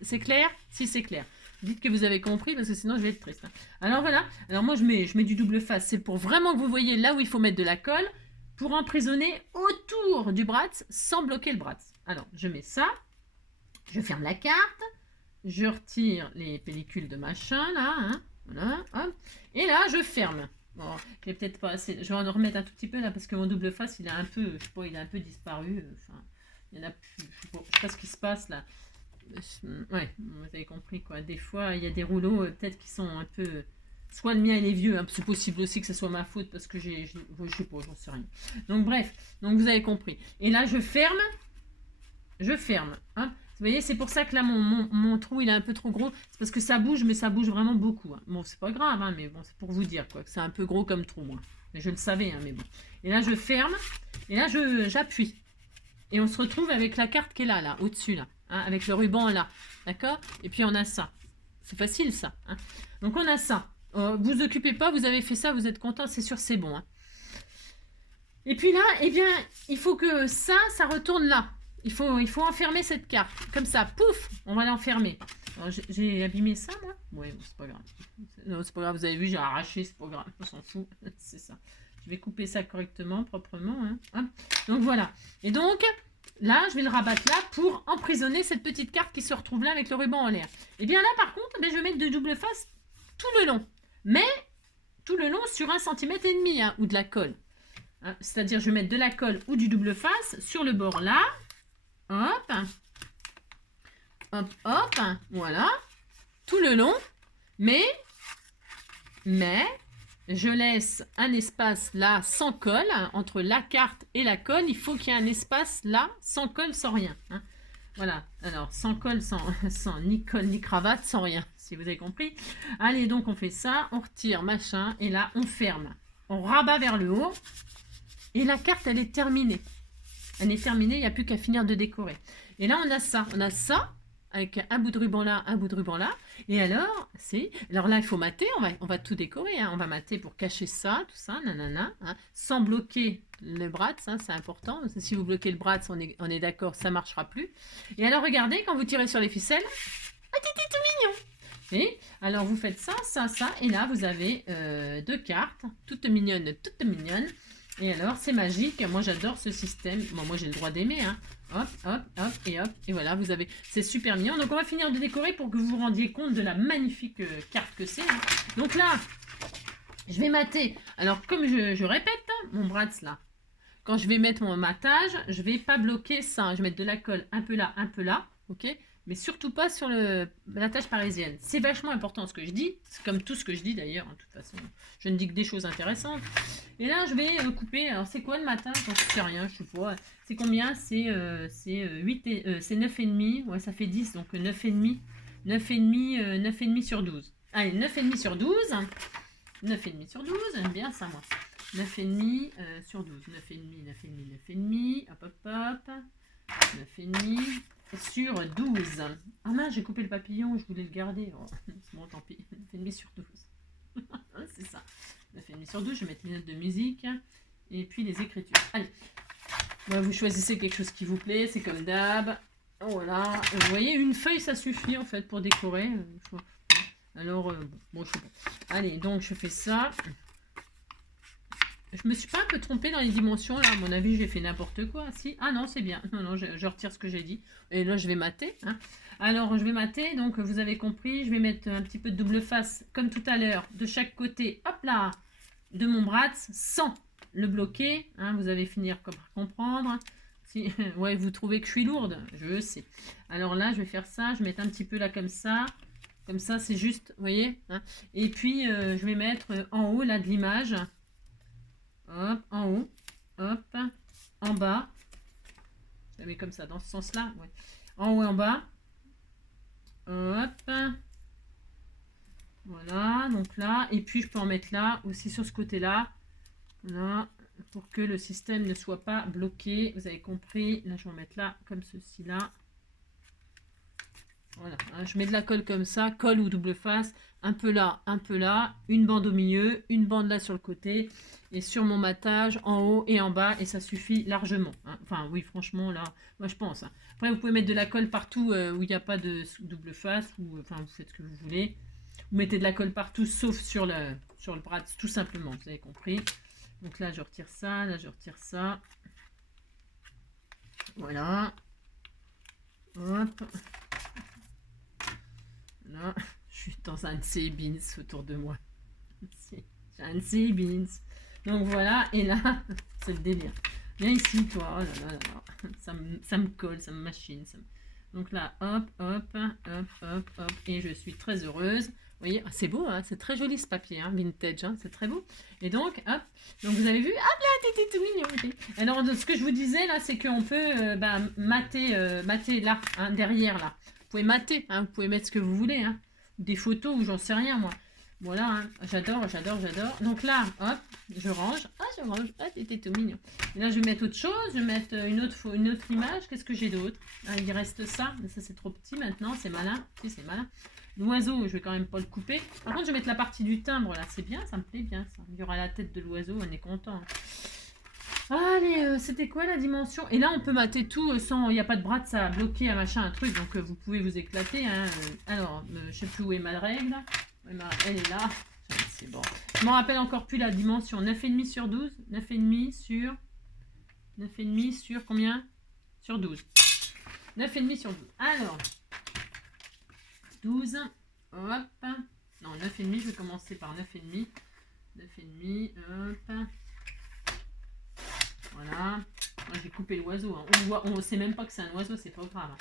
C'est clair? Si c'est clair. Dites que vous avez compris parce que sinon je vais être triste. Alors voilà, alors moi je mets du double face, c'est pour vraiment que vous voyez là où il faut mettre de la colle pour emprisonner autour du bras sans bloquer le bras. Alors je mets ça, je ferme la carte, je retire les pellicules de machin là, hein, voilà, hop, et là je ferme. Bon, j'ai peut-être pas assez, je vais en remettre un tout petit peu là parce que mon double face il a un peu, je sais pas, il a un peu disparu, enfin, il y en a plus, je sais pas ce qui se passe là. Ouais, vous avez compris quoi. Des fois, il y a des rouleaux peut-être qui sont un peu. Soit le mien il est vieux, hein, c'est possible aussi que ce soit ma faute parce que je sais pas, j'en sais rien. Donc bref, donc vous avez compris. Et là, je ferme. Hein. Vous voyez, c'est pour ça que là, mon trou il est un peu trop gros. C'est parce que ça bouge, mais ça bouge vraiment beaucoup. Hein. Bon, c'est pas grave, hein, mais bon, c'est pour vous dire quoi, que c'est un peu gros comme trou, moi. Mais je le savais, hein, mais bon. Et là, je ferme. Et là, j'appuie. Et on se retrouve avec la carte qui est là, au-dessus, là. Hein, avec le ruban là, d'accord? Et puis on a ça. C'est facile ça. Hein. Donc on a ça. Vous occupez pas, vous avez fait ça, vous êtes content, c'est sûr, c'est bon. Hein. Et puis là, eh bien, il faut que ça retourne là. Il faut enfermer cette carte. Comme ça, pouf, on va l'enfermer. J'ai abîmé ça, moi. Oui, bon, c'est pas grave. Non, c'est pas grave, vous avez vu, j'ai arraché, c'est pas grave, on s'en fout. C'est ça. Je vais couper ça correctement, proprement. Hein. Hop. Donc voilà. Et donc, là, je vais le rabattre là pour emprisonner cette petite carte qui se retrouve là avec le ruban en l'air. Et bien là, par contre, je vais mettre de double face tout le long. Mais tout le long sur 1,5 cm hein, ou de la colle. Hein, c'est-à-dire, je vais mettre de la colle ou du double face sur le bord là. Hop. Hop, hop. Voilà. Tout le long. Mais, je laisse un espace là sans colle. Entre la carte et la colle, il faut qu'il y ait un espace là sans colle, sans rien. Hein. Voilà. Alors, sans colle, sans ni colle, ni cravate, sans rien. Si vous avez compris. Allez, donc on fait ça. On retire, machin. Et là, on ferme. On rabat vers le haut. Et la carte, elle est terminée. Elle est terminée, il n'y a plus qu'à finir de décorer. Et là, on a ça. On a ça, avec un bout de ruban là, un bout de ruban là. Et alors, alors là, il faut mater, on va tout décorer. Hein. On va mater pour cacher ça, tout ça, nanana. Hein, sans bloquer le bras, ça, c'est important. Si vous bloquez le bras, on est d'accord, ça ne marchera plus. Et alors, regardez, quand vous tirez sur les ficelles, c'est tout mignon. Et alors, vous faites ça, ça, ça. Et là, vous avez 2 cartes, toutes mignonnes, toutes mignonnes. Et alors, c'est magique. Moi, j'adore ce système. Bon, moi, j'ai le droit d'aimer. Hein. Hop, hop, hop, et hop. Et voilà, vous avez... C'est super mignon. Donc, on va finir de décorer pour que vous vous rendiez compte de la magnifique carte que c'est. Hein. Donc là, je vais mater. Alors, comme je répète, mon bras là. Quand je vais mettre mon matage, je ne vais pas bloquer ça. Je vais mettre de la colle un peu là, ok, mais surtout pas sur la tâche parisienne. C'est vachement important ce que je dis. C'est comme tout ce que je dis d'ailleurs. De toute façon, je ne dis que des choses intéressantes. Et là, je vais couper. Alors, c'est quoi le matin? Je ne sais rien, je sais pas. C'est combien? C'est 9,5. Ouais, ça fait 10, donc 9,5. 9,5 sur 12. Allez, 9,5 sur 12. 9,5 sur 12. J'aime bien ça, moi. 9,5 sur 12. 9,5, 9,5, 9,5. Hop, hop, hop. 9,5 sur 12. Ah mince, j'ai coupé le papillon, je voulais le garder. Oh, bon, tant pis. 9,5 sur 12. C'est ça. 9,5 sur 12, je vais mettre les notes de musique et puis les écritures. Allez, bon, vous choisissez quelque chose qui vous plaît, c'est comme d'hab. Voilà, vous voyez, une feuille ça suffit en fait pour décorer. Alors, bon, je sais pas. Allez, donc je fais ça. Je me suis pas un peu trompée dans les dimensions là, à mon avis j'ai fait n'importe quoi. Si, ah non, c'est bien. Non, non, je retire ce que j'ai dit. Et là je vais mater. Hein. Alors je vais mater, donc vous avez compris, je vais mettre un petit peu de double face comme tout à l'heure, de chaque côté, hop là, de mon bras, sans le bloquer. Hein, vous allez finir par comprendre. Si, ouais, vous trouvez que je suis lourde, je sais. Alors là, je vais faire ça, je vais mettre un petit peu là comme ça. Comme ça, c'est juste, vous voyez. Hein. Et puis, je vais mettre en haut là de l'image. Hop, en haut, hop, en bas. Je la mets comme ça, dans ce sens-là. Ouais. En haut et en bas. Hop. Voilà, donc là. Et puis, je peux en mettre là, aussi sur ce côté-là. Voilà, pour que le système ne soit pas bloqué. Vous avez compris. Là, je vais en mettre là, comme ceci, là. Voilà, je mets de la colle comme ça, colle ou double face, un peu là, une bande au milieu, une bande là sur le côté, et sur mon matage, en haut et en bas, et ça suffit largement. Hein. Enfin, oui, franchement, là, moi je pense. Hein. Après, vous pouvez mettre de la colle partout où il n'y a pas de double face, ou enfin, vous faites ce que vous voulez. Vous mettez de la colle partout, sauf sur le bras, tout simplement, vous avez compris. Donc là, je retire ça, là, je retire ça. Voilà. Hop. Là, je suis dans un C Beans autour de moi. J'ai un C Beans. Donc voilà, et là, c'est le délire. Viens ici, toi. Oh là là là là. Ça me colle, ça me machine. Donc là, hop, hop, hop, hop, hop. Et je suis très heureuse. Vous voyez, c'est beau, hein, c'est très joli ce papier, hein, vintage, hein, c'est très beau. Et donc, hop, donc vous avez vu, hop là, t'étais tout mignon. Alors, ce que je vous disais là, c'est qu'on peut mater là, hein, derrière là. Vous pouvez mater, hein, vous pouvez mettre ce que vous voulez, hein, des photos ou j'en sais rien moi. Voilà, hein, j'adore, j'adore, j'adore. Donc là, hop, je range. Ah, je range. Ah, t'étais tout mignon. Et là, je vais mettre autre chose. Je vais mettre une autre image. Qu'est-ce que j'ai d'autre? Ah, il reste ça. Mais ça, c'est trop petit maintenant. C'est malin. Si, c'est malin. L'oiseau, je vais quand même pas le couper. Par contre, je vais mettre la partie du timbre là. C'est bien, ça me plaît bien ça. Il y aura la tête de l'oiseau. On est content. Allez, c'était quoi la dimension? Et là, on peut mater tout sans... Il n'y a pas de bras, ça a bloqué, un machin, un truc. Donc, vous pouvez vous éclater. Hein. Alors, je sais plus où est ma règle. Elle est là. C'est bon. Je m'en rappelle encore plus la dimension. 9,5 sur 12. 9,5 sur... 9,5 sur combien? Sur 12. 9,5 sur 12. Alors, 12. Hop. Non, 9,5. Je vais commencer par 9,5. 9,5. Hop. Voilà. J'ai coupé l'oiseau. Hein. On ne sait même pas que c'est un oiseau, c'est pas grave.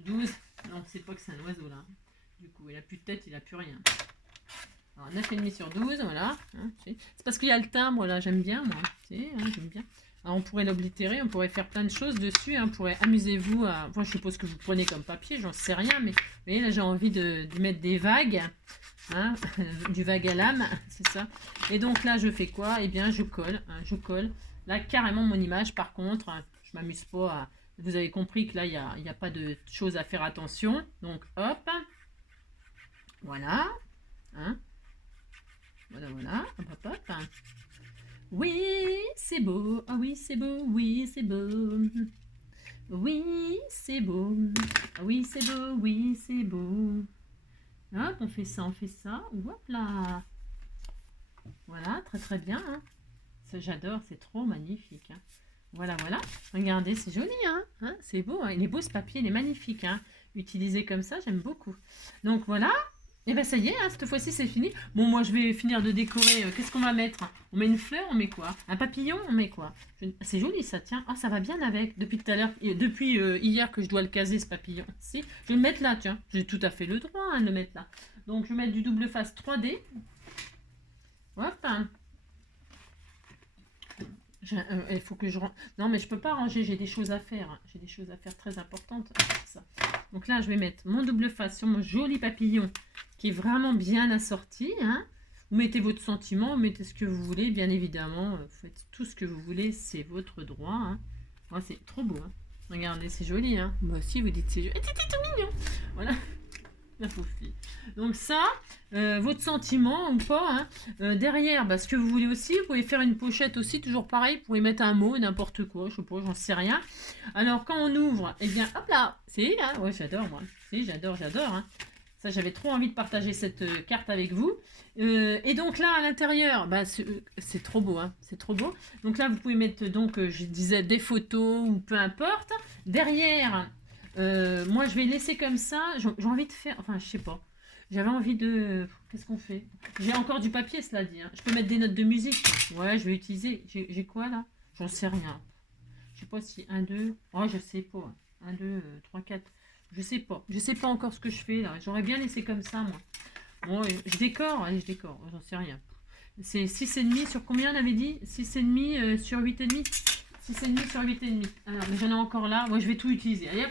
12. Non, on ne sait pas que c'est un oiseau là. Du coup, il a plus de tête, il a plus rien. Alors, 9,5 sur 12, voilà. Hein, c'est parce qu'il y a le timbre là, j'aime bien moi. Hein, j'aime bien. Alors, on pourrait l'oblitérer, on pourrait faire plein de choses dessus. Hein, on pourrait amuser-vous à. Enfin, je suppose que vous prenez comme papier, j'en sais rien, mais vous voyez là, j'ai envie de mettre des vagues. Hein, du vague à lame, c'est ça. Et donc là, je fais quoi? Eh bien, je colle. Hein, je colle. Là, carrément, mon image, par contre, je m'amuse pas à... Vous avez compris que là, il n'y a pas de choses à faire attention. Donc, hop. Voilà. Hein. Voilà, voilà. Hop, hop, hop. Oui, c'est beau. Ah oui, c'est beau. Oui, c'est beau. Oui, c'est beau. Ah oui, c'est beau. Oui, c'est beau. Hop, on fait ça, on fait ça. Hop là. Voilà, très très bien. Hein. Ça, j'adore, c'est trop magnifique. Hein. Voilà, voilà. Regardez, c'est joli, hein, c'est beau. Hein. Il est beau ce papier, il est magnifique. Hein. Utilisé comme ça, j'aime beaucoup. Donc voilà. Et bien ça y est, hein, cette fois-ci c'est fini. Bon, moi je vais finir de décorer. Qu'est-ce qu'on va mettre? On met une fleur, on met quoi? Un papillon, on met quoi? C'est joli ça, tiens. Ah, ça va bien avec. Depuis tout à l'heure, depuis hier que je dois le caser ce papillon. Si, je vais le mettre là, tiens. J'ai tout à fait le droit hein, de le mettre là. Donc je vais mettre du double face 3D. Hop. Hein. Il faut que je... Non, mais je peux pas ranger, j'ai des choses à faire. Hein. J'ai des choses à faire très importantes. Ça. Donc là, je vais mettre mon double face sur mon joli papillon qui est vraiment bien assorti. Hein. Vous mettez votre sentiment, vous mettez ce que vous voulez, bien évidemment. Vous faites tout ce que vous voulez, c'est votre droit. Hein. Oh, c'est trop beau. Hein. Regardez, c'est joli. Hein. Moi aussi, vous dites c'est joli. C'est tout mignon. Voilà. La pauvre fille. Donc ça, votre sentiment ou pas. Hein. Derrière, bah, ce que vous voulez aussi, vous pouvez faire une pochette aussi, toujours pareil, vous pouvez mettre un mot, n'importe quoi, je sais pas, j'en sais rien. Alors quand on ouvre, eh bien, hop là, c'est, hein, ouais, j'adore moi, j'adore. Hein. Ça, j'avais trop envie de partager cette carte avec vous. Et donc là, à l'intérieur, bah, c'est trop beau, hein, c'est trop beau. Donc là, vous pouvez mettre, donc, je disais, des photos ou peu importe. Derrière... moi, je vais laisser comme ça. J'ai envie de faire... Enfin, je sais pas. J'avais envie de... Qu'est-ce qu'on fait? J'ai encore du papier, cela dit. Hein. Je peux mettre des notes de musique. Ouais, je vais utiliser... J'ai quoi, là? J'en sais rien. Je sais pas si... 1, 2... Oh, je sais pas. 1, 2, 3, 4... Je sais pas. Je sais pas encore ce que je fais, là. J'aurais bien laissé comme ça, moi. Bon, je décore. Allez, je décore. J'en sais rien. C'est 6,5 sur combien, on avait dit? 6,5 sur 8,5 6,5 sur 8,5. Alors, mais j'en ai encore là. Moi, je vais tout utiliser. Allez, hop.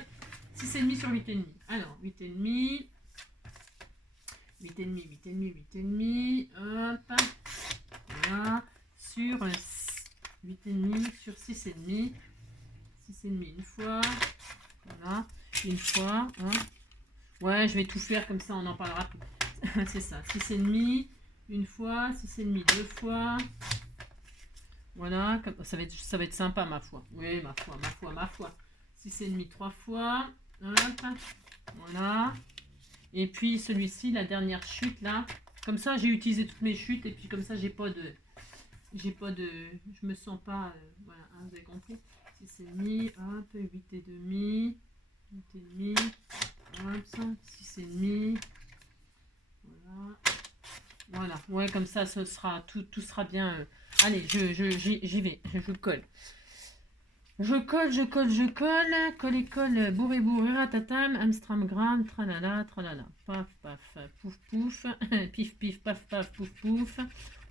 6,5 sur 8,5. Alors, 8,5. 8,5. Hop. Voilà. Sur 8,5 sur 6,5. 6,5 une fois. Voilà. Une fois. Hein. Ouais, je vais tout faire comme ça, on en parlera plus. C'est ça. 6,5 une fois. 6,5 deux fois. Voilà. Ça va être sympa, ma foi. Oui, ma foi. 6,5 trois fois. Hop, voilà. Et puis celui-ci, la dernière chute là. Comme ça, j'ai utilisé toutes mes chutes et puis comme ça, j'ai pas de, je me sens pas, voilà, hein, vous avez compris. 6,5, hop, 8,5, 8,5, hop, 6,5, voilà. Voilà, ouais, comme ça, ce sera, tout sera bien. Allez, j'y vais, je colle. Je colle, colle, bourré, ratatam, amstramgram, tralala, paf, paf, pouf, pouf, pif, pif, paf, paf, pouf, pouf.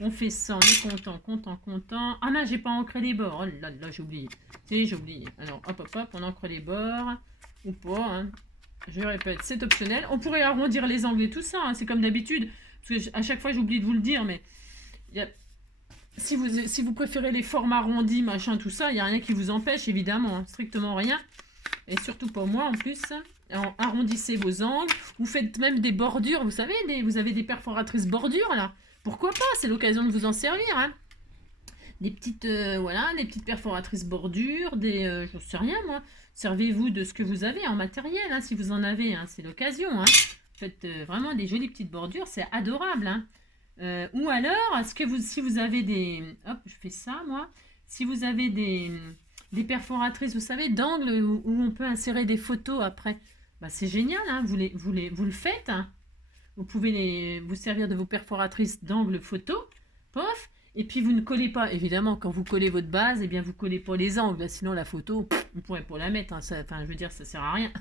On fait ça, on est content. Ah non, j'ai pas ancré les bords, oh là là, j'ai oublié. J'ai oublié. Alors, hop, on ancre les bords, ou pas, hein. Je répète, c'est optionnel. On pourrait arrondir les angles et tout ça, hein, c'est comme d'habitude, parce que à chaque fois, j'oublie de vous le dire, mais il y a... Si vous préférez les formes arrondies, machin, tout ça, il n'y a rien qui vous empêche, évidemment. Hein, strictement rien. Et surtout pas moi, en plus. Arrondissez vos angles. Vous faites même des bordures. Vous savez, vous avez des perforatrices bordures, là. Pourquoi pas? C'est l'occasion de vous en servir. Hein. voilà, des petites perforatrices bordures, j'en sais rien moi. Servez-vous de ce que vous avez en matériel, hein, si vous en avez, hein, c'est l'occasion. Hein. Faites vraiment des jolies petites bordures, c'est adorable. Hein. Ou alors, si vous avez des... Hop, je fais ça moi. Si vous avez des perforatrices, vous savez, d'angle où on peut insérer des photos après, bah, c'est génial, hein, vous le faites. Hein. Vous pouvez vous servir de vos perforatrices d'angle photo, pof, et puis vous ne collez pas, évidemment, quand vous collez votre base, eh bien vous collez pas les angles, sinon la photo, vous ne pourrez pas la mettre, hein, enfin je veux dire, ça sert à rien.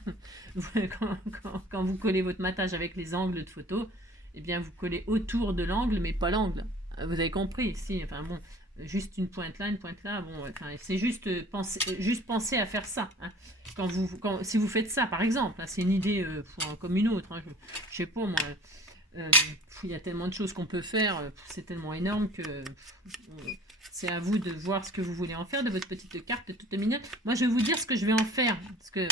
Quand vous collez votre matage avec les angles de photo, eh bien vous collez autour de l'angle, mais pas l'angle. Vous avez compris, si, enfin bon, juste une pointe là, bon, enfin, c'est juste penser à faire ça. Hein. Si vous faites ça, par exemple, hein, c'est une idée comme une autre, hein, je sais pas moi. Il y a tellement de choses qu'on peut faire, c'est tellement énorme que c'est à vous de voir ce que vous voulez en faire de votre petite carte toute mignonne. Moi, je vais vous dire ce que je vais en faire, parce que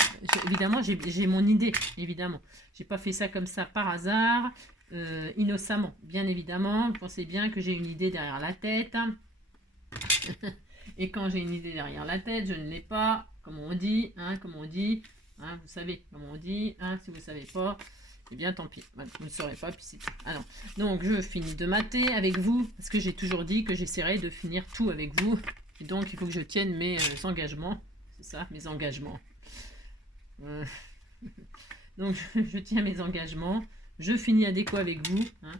évidemment, j'ai mon idée, évidemment. J'ai pas fait ça comme ça par hasard, innocemment, bien évidemment. Vous pensez bien que j'ai une idée derrière la tête. Et quand j'ai une idée derrière la tête, je ne l'ai pas, comme on dit, hein, vous savez, comme on dit, hein, si vous ne savez pas, eh bien tant pis, vous ne saurez pas, puis c'est tout. Alors, donc je finis de mater avec vous, parce que j'ai toujours dit que j'essaierai de finir tout avec vous, et donc il faut que je tienne mes engagements, c'est ça, mes engagements. Donc je tiens mes engagements, je finis adéquat avec vous, hein.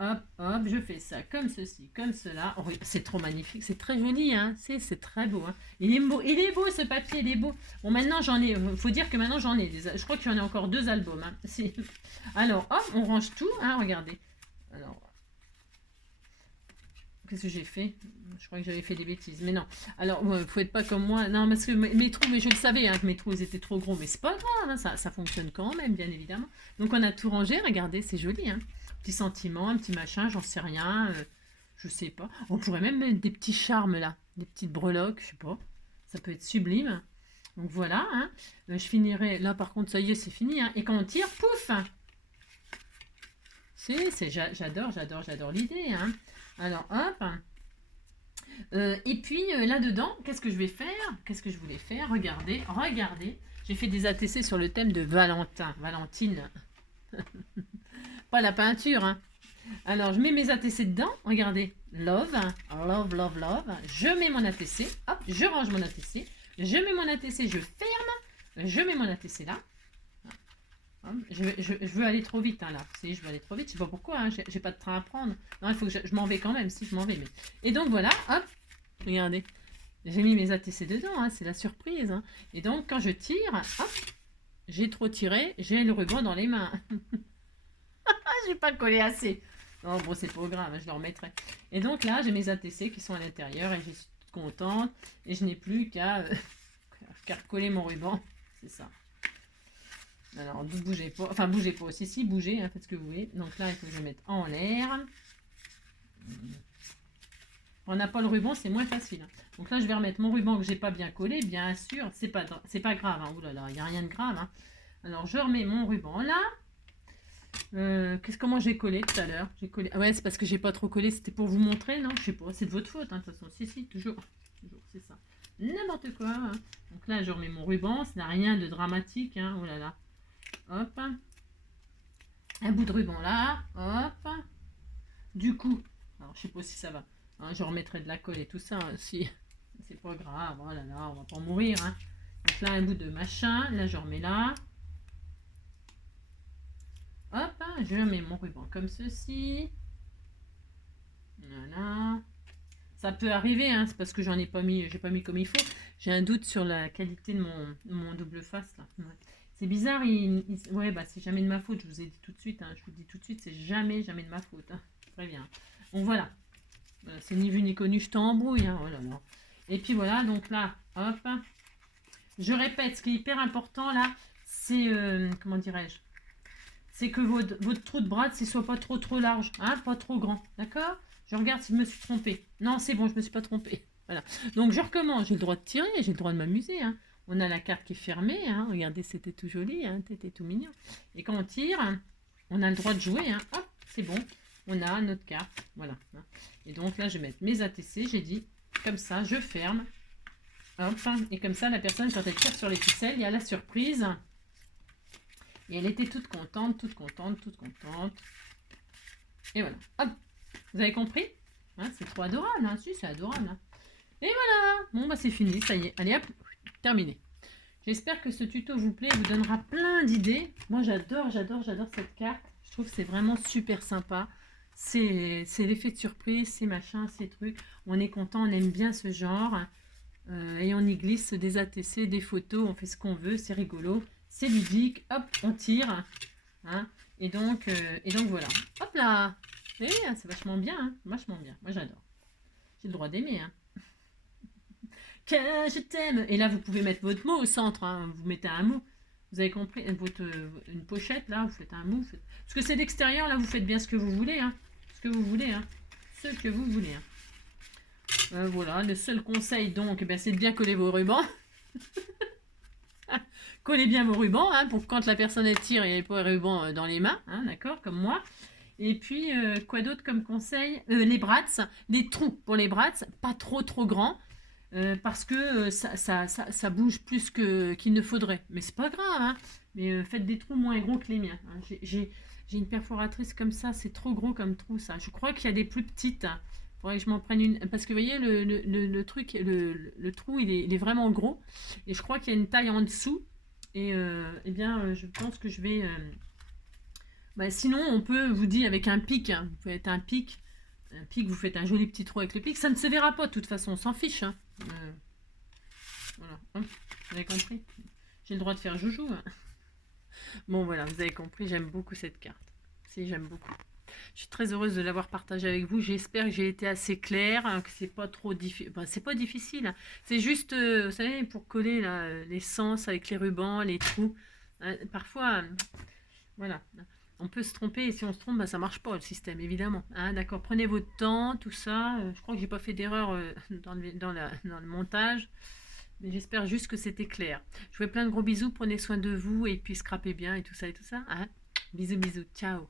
Hop, hop, je fais ça comme ceci, comme cela. Oh, c'est trop magnifique, c'est très joli, hein. C'est très beau. Hein. Il est beau ce papier, il est beau. Bon, maintenant j'en ai, faut dire que maintenant j'en ai. Je crois qu'il y en a encore 2 albums. Hein. Alors, hop, on range tout, hein, regardez. Alors, qu'est-ce que j'ai fait? Je crois que j'avais fait des bêtises, mais non. Alors, faut être pas comme moi. Non, parce que mes trous, mais je le savais, hein, que mes trous ils étaient trop gros, mais c'est pas grave, hein, ça fonctionne quand même, bien évidemment. Donc on a tout rangé, regardez, c'est joli, hein. Petit sentiment, un petit machin, j'en sais rien, je sais pas. On pourrait même mettre des petits charmes là, des petites breloques, je sais pas. Ça peut être sublime. Donc voilà, hein. Je finirai, là par contre, ça y est, c'est fini. Hein. Et quand on tire, pouf. J'adore l'idée. Hein. Alors hop. Et puis là-dedans, qu'est-ce que je vais faire? Qu'est-ce que je voulais faire? Regardez. J'ai fait des ATC sur le thème de Valentine. Pas la peinture, hein. Alors, je mets mes ATC dedans. Regardez. Love. Je mets mon ATC. Hop, je range mon ATC. Je mets mon ATC, je ferme. Je mets mon ATC là. Je veux aller trop vite, hein, là. Je veux aller trop vite. Je sais pas pourquoi, hein. J'ai pas de train à prendre. Non, il faut que je m'en vais quand même. Si, je m'en vais. Mais... Et donc, voilà. Hop. Regardez. J'ai mis mes ATC dedans. Hein. C'est la surprise. Hein. Et donc, quand je tire, hop. J'ai trop tiré. J'ai le ruban dans les mains. J'ai pas collé assez. Non, bon, c'est pas grave, je le remettrai. Et donc là, j'ai mes ATC qui sont à l'intérieur et je suis toute contente. Et je n'ai plus qu'à recoller mon ruban. C'est ça. Alors, bougez pas. Enfin, bougez pas aussi. Si, bougez, hein, faites ce que vous voulez. Donc là, il faut que je mette en l'air. On n'a pas le ruban, c'est moins facile. Donc là, je vais remettre mon ruban que j'ai pas bien collé. Bien sûr, c'est pas grave. Hein. Ouh là là, il n'y a rien de grave. Hein. Alors, je remets mon ruban là. Comment j'ai collé tout à l'heure? Ah ouais, c'est parce que j'ai pas trop collé, c'était pour vous montrer, non? Je sais pas, c'est de votre faute, hein, de toute façon. Si, toujours, c'est ça. N'importe quoi. Hein. Donc là, je remets mon ruban, ça n'a rien de dramatique, hein. Oh là là. Hop. Un bout de ruban là, hop. Du coup, alors je sais pas si ça va. Hein, je remettrai de la colle et tout ça, hein, si. C'est pas grave, oh là là, on va pas mourir, hein. Donc là, un bout de machin, là, je remets là. Hop, je mets mon ruban comme ceci. Voilà. Ça peut arriver, hein, c'est parce que j'ai pas mis comme il faut. J'ai un doute sur la qualité de mon double face là. Ouais. C'est bizarre, ouais, bah c'est jamais de ma faute, je vous ai dit tout de suite, hein, je vous dis tout de suite, c'est jamais de ma faute. Hein. Très bien. Donc voilà. C'est ni vu ni connu, je t'embrouille. Hein. Oh là là. Et puis voilà, donc là, hop. Je répète, ce qui est hyper important là, c'est, comment dirais-je, c'est que votre trou de brade, ne soit pas trop large, hein, pas trop grand, d'accord? Je regarde si je me suis trompée. Non, c'est bon, je me suis pas trompée. Voilà. Donc je recommence, j'ai le droit de tirer, j'ai le droit de m'amuser. Hein. On a la carte qui est fermée, hein. Regardez, c'était tout joli, hein, c'était tout mignon. Et quand on tire, on a le droit de jouer, hein. Hop, c'est bon. on a notre carte. Voilà. Et donc là, je vais mettre mes ATC. J'ai dit, comme ça, je ferme. Hop. Et comme ça, la personne, quand elle tire sur les ficelles, il y a la surprise. Et elle était toute contente, toute contente, toute contente. Et voilà. Hop. Vous avez compris? Hein, c'est trop adorable. Hein. Si, c'est adorable. Hein. Et voilà. Bon, bah c'est fini. Ça y est. Allez, hop. Terminé. J'espère que ce tuto vous plaît et vous donnera plein d'idées. Moi, j'adore cette carte. Je trouve que c'est vraiment super sympa. C'est l'effet de surprise, c'est machin, ces trucs. On est content, on aime bien ce genre. Et on y glisse des ATC, des photos, on fait ce qu'on veut, c'est rigolo. C'est ludique, hop, on tire. Hein, et donc voilà. Hop là. Et c'est vachement bien, hein, vachement bien. Moi, j'adore. J'ai le droit d'aimer, hein. Que je t'aime. Et là, vous pouvez mettre votre mot au centre. Hein. Vous mettez un mot. Vous avez compris, une pochette, là, vous faites un mot. Parce que c'est d'extérieur, là, vous faites bien ce que vous voulez. Hein. Ce que vous voulez. Hein. Ce que vous voulez. Hein. Voilà, le seul conseil, donc, ben, c'est de bien coller vos rubans. Collez bien vos rubans, hein, pour que quand la personne elle tire, il n'y ait pas les rubans dans les mains. Hein, d'accord, comme moi. Et puis, quoi d'autre comme conseil? Les brats, les trous pour les brats, pas trop grands. Parce que ça bouge plus qu'il ne faudrait. Mais c'est pas grave, hein. Mais faites des trous moins gros que les miens. Hein. J'ai une perforatrice comme ça, c'est trop gros comme trou, ça. Je crois qu'il y a des plus petites. Hein. Faudrait que je m'en prenne une. Parce que vous voyez, le truc, le trou, il est vraiment gros. Et je crois qu'il y a une taille en dessous. Et eh bien, je pense que je vais... Bah, sinon, on peut, vous dire, avec un pic. Hein. Vous faites un pic. Un pic, vous faites un joli petit trou avec le pic. Ça ne se verra pas, de toute façon, on s'en fiche. Hein. Voilà, hop, vous avez compris. J'ai le droit de faire joujou. Hein. Bon, voilà, vous avez compris, j'aime beaucoup cette carte. Si, j'aime beaucoup. Je suis très heureuse de l'avoir partagée avec vous. J'espère que j'ai été assez claire, hein, que c'est pas trop difficile. Enfin, c'est pas difficile. Hein. C'est juste, vous savez, pour coller là, les sens avec les rubans, les trous. Parfois, voilà. On peut se tromper et si on se trompe, bah, ça marche pas le système, évidemment. Hein, d'accord, prenez votre temps, tout ça. Je crois que j'ai pas fait d'erreur dans le montage. Mais j'espère juste que c'était clair. Je vous fais plein de gros bisous, prenez soin de vous et puis scrapez bien et tout ça et tout ça. Hein. Bisous, bisous, ciao.